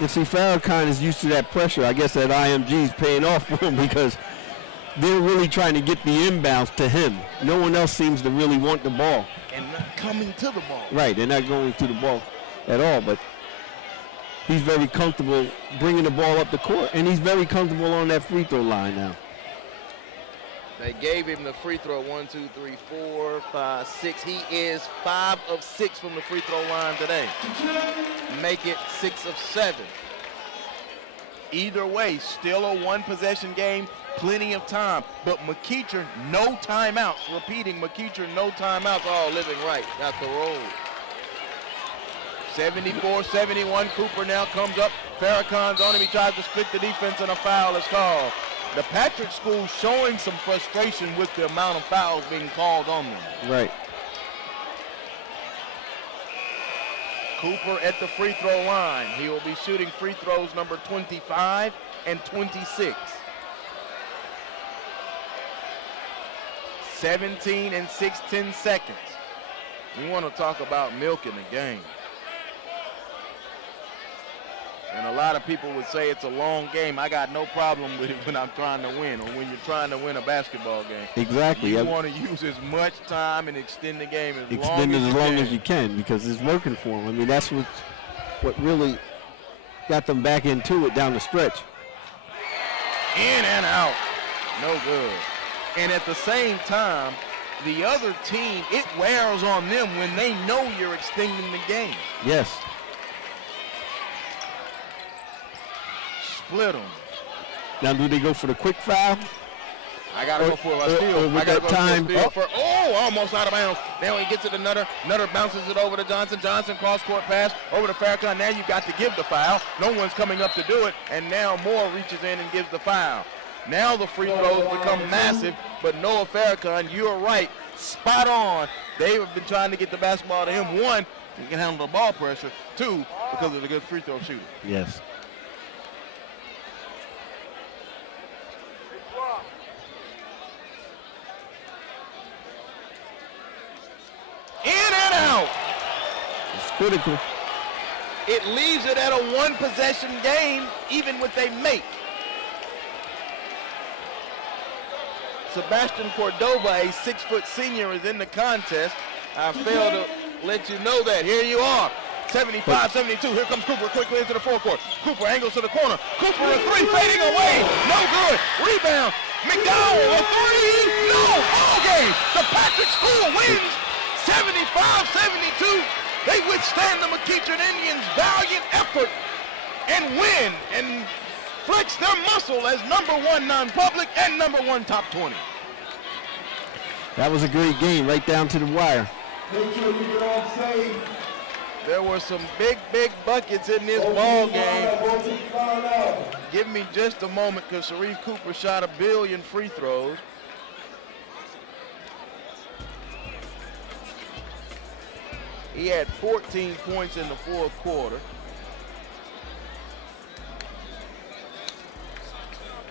You see, Farrakhan is used to that pressure. I guess that IMG is paying off for him because they're really trying to get the inbounds to him. No one else seems to really want the ball. And not coming to the ball. Right, they're not going to the ball at all, but he's very comfortable bringing the ball up the court, and he's very comfortable on that free throw line now. They gave him the free throw 1, 2, 3, 4, 5, 6. He is 5 of 6 from the free throw line today. Make it 6 of 7. Either way, still a one-possession game, plenty of time. But McEachern, no timeouts. Repeating, McEachern, no timeouts. Oh, living right. Got the roll. 74-71. Cooper now comes up. Farrakhan's on him. He tries to split the defense, and a foul is called. The Patrick School showing some frustration with the amount of fouls being called on them. Right. Cooper at the free throw line. He will be shooting free throws number 25 and 26. 17 and 6/10 seconds. We want to talk about milking the game. And a lot of people would say it's a long game. I got no problem with it when I'm trying to win or when you're trying to win a basketball game. Exactly. You want to use as much time and extend the game as Extend it as long as you you can because it's working for them. I mean, that's what really got them back into it down the stretch. In and out. No good. And at the same time, the other team, it wears on them when they know you're extending the game. Yes. Split them. Now, do they go for the quick foul? I got to go for a steal. with I got to that go time, for a steal. Almost out of bounds. Now he gets it to Nutter. Nutter bounces it over to Johnson. Johnson cross-court pass over to Farrakhan. Now you got to give the foul. No one's coming up to do it. And now Moore reaches in and gives the foul. Now the free throws become massive. But Noah Farrakhan, you're right. Spot on. They have been trying to get the basketball to him. 1, he can handle the ball pressure. 2, because of the good free throw shooting. Yes. In and out. It's critical. It leaves it at a one-possession game, even with a make. Sebastian Cordova, a 6-foot senior, is in the contest. I failed to let you know that. Here you are. 75-72. Here comes Cooper quickly into the forecourt. Cooper angles to the corner. Cooper a three fading away. No good. Rebound. McDowell a three. No. Ball game. The Patrick School wins 75-72. They withstand the McEachern Indians' valiant effort and win and flex their muscle as #1 non-public and #1 top 20. That was a great game, right down to the wire. Make sure you get on safe. There were some big buckets in this ball game. Give me just a moment, because Sharif Cooper shot 1 billion free throws. He had 14 points in the fourth quarter.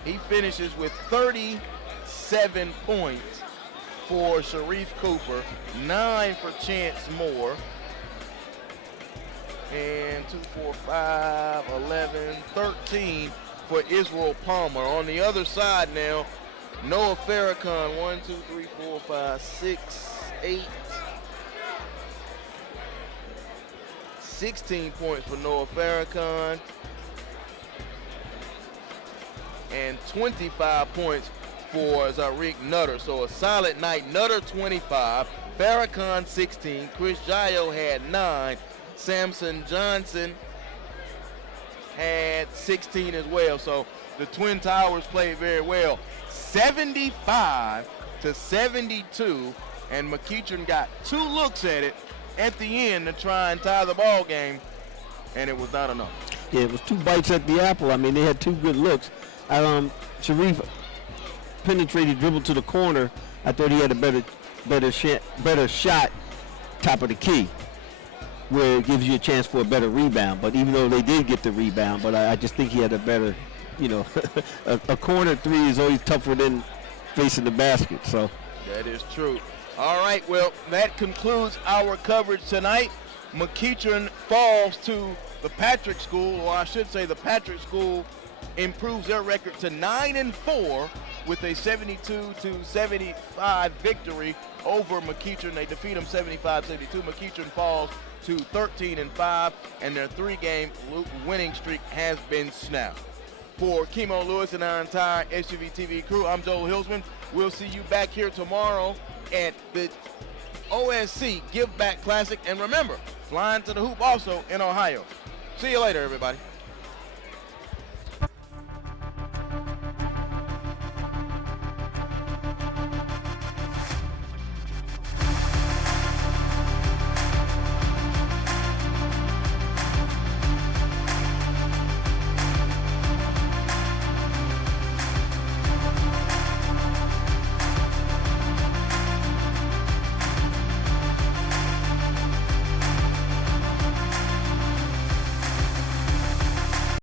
He finishes with 37 points for Sharif Cooper, 9 for Chance Moore, and 2, 4, 5, 11, 13 for Israel Palmer. On the other side now, Noah Farrakhan, 1, 2, 3, 4, 5, 6, 8, 16 points for Noah Farrakhan, and 25 points for Zarik Nutter. So a solid night. Nutter 25, Farrakhan 16, Chris Jayo had 9, Samson Johnson had 16 as well. So the Twin Towers played very well. 75-72, and McEachern got 2 looks at it at the end to try and tie the ball game, and it was not enough. Yeah, it was 2 bites at the apple. I mean, they had 2 good looks. Sharif penetrated, dribbled to the corner. I thought he had a better shot top of the key, where it gives you a chance for a better rebound. But even though they did get the rebound, but I just think he had a better, a corner 3 is always tougher than facing the basket. So that is true. All right, well, that concludes our coverage tonight. McEachern falls to the Patrick School, or I should say the Patrick School improves their record to 9-4 with a 72-75 victory over McEachern. They defeat them 75-72. McEachern falls to 13-5, and their 3-game winning streak has been snapped. For Kimo Lewis and our entire SUVtv crew, I'm Joel Hilsman. We'll see you back here tomorrow at the O.S.C. Giveback Classic. And remember, flying to the hoop also in Ohio. See you later, everybody.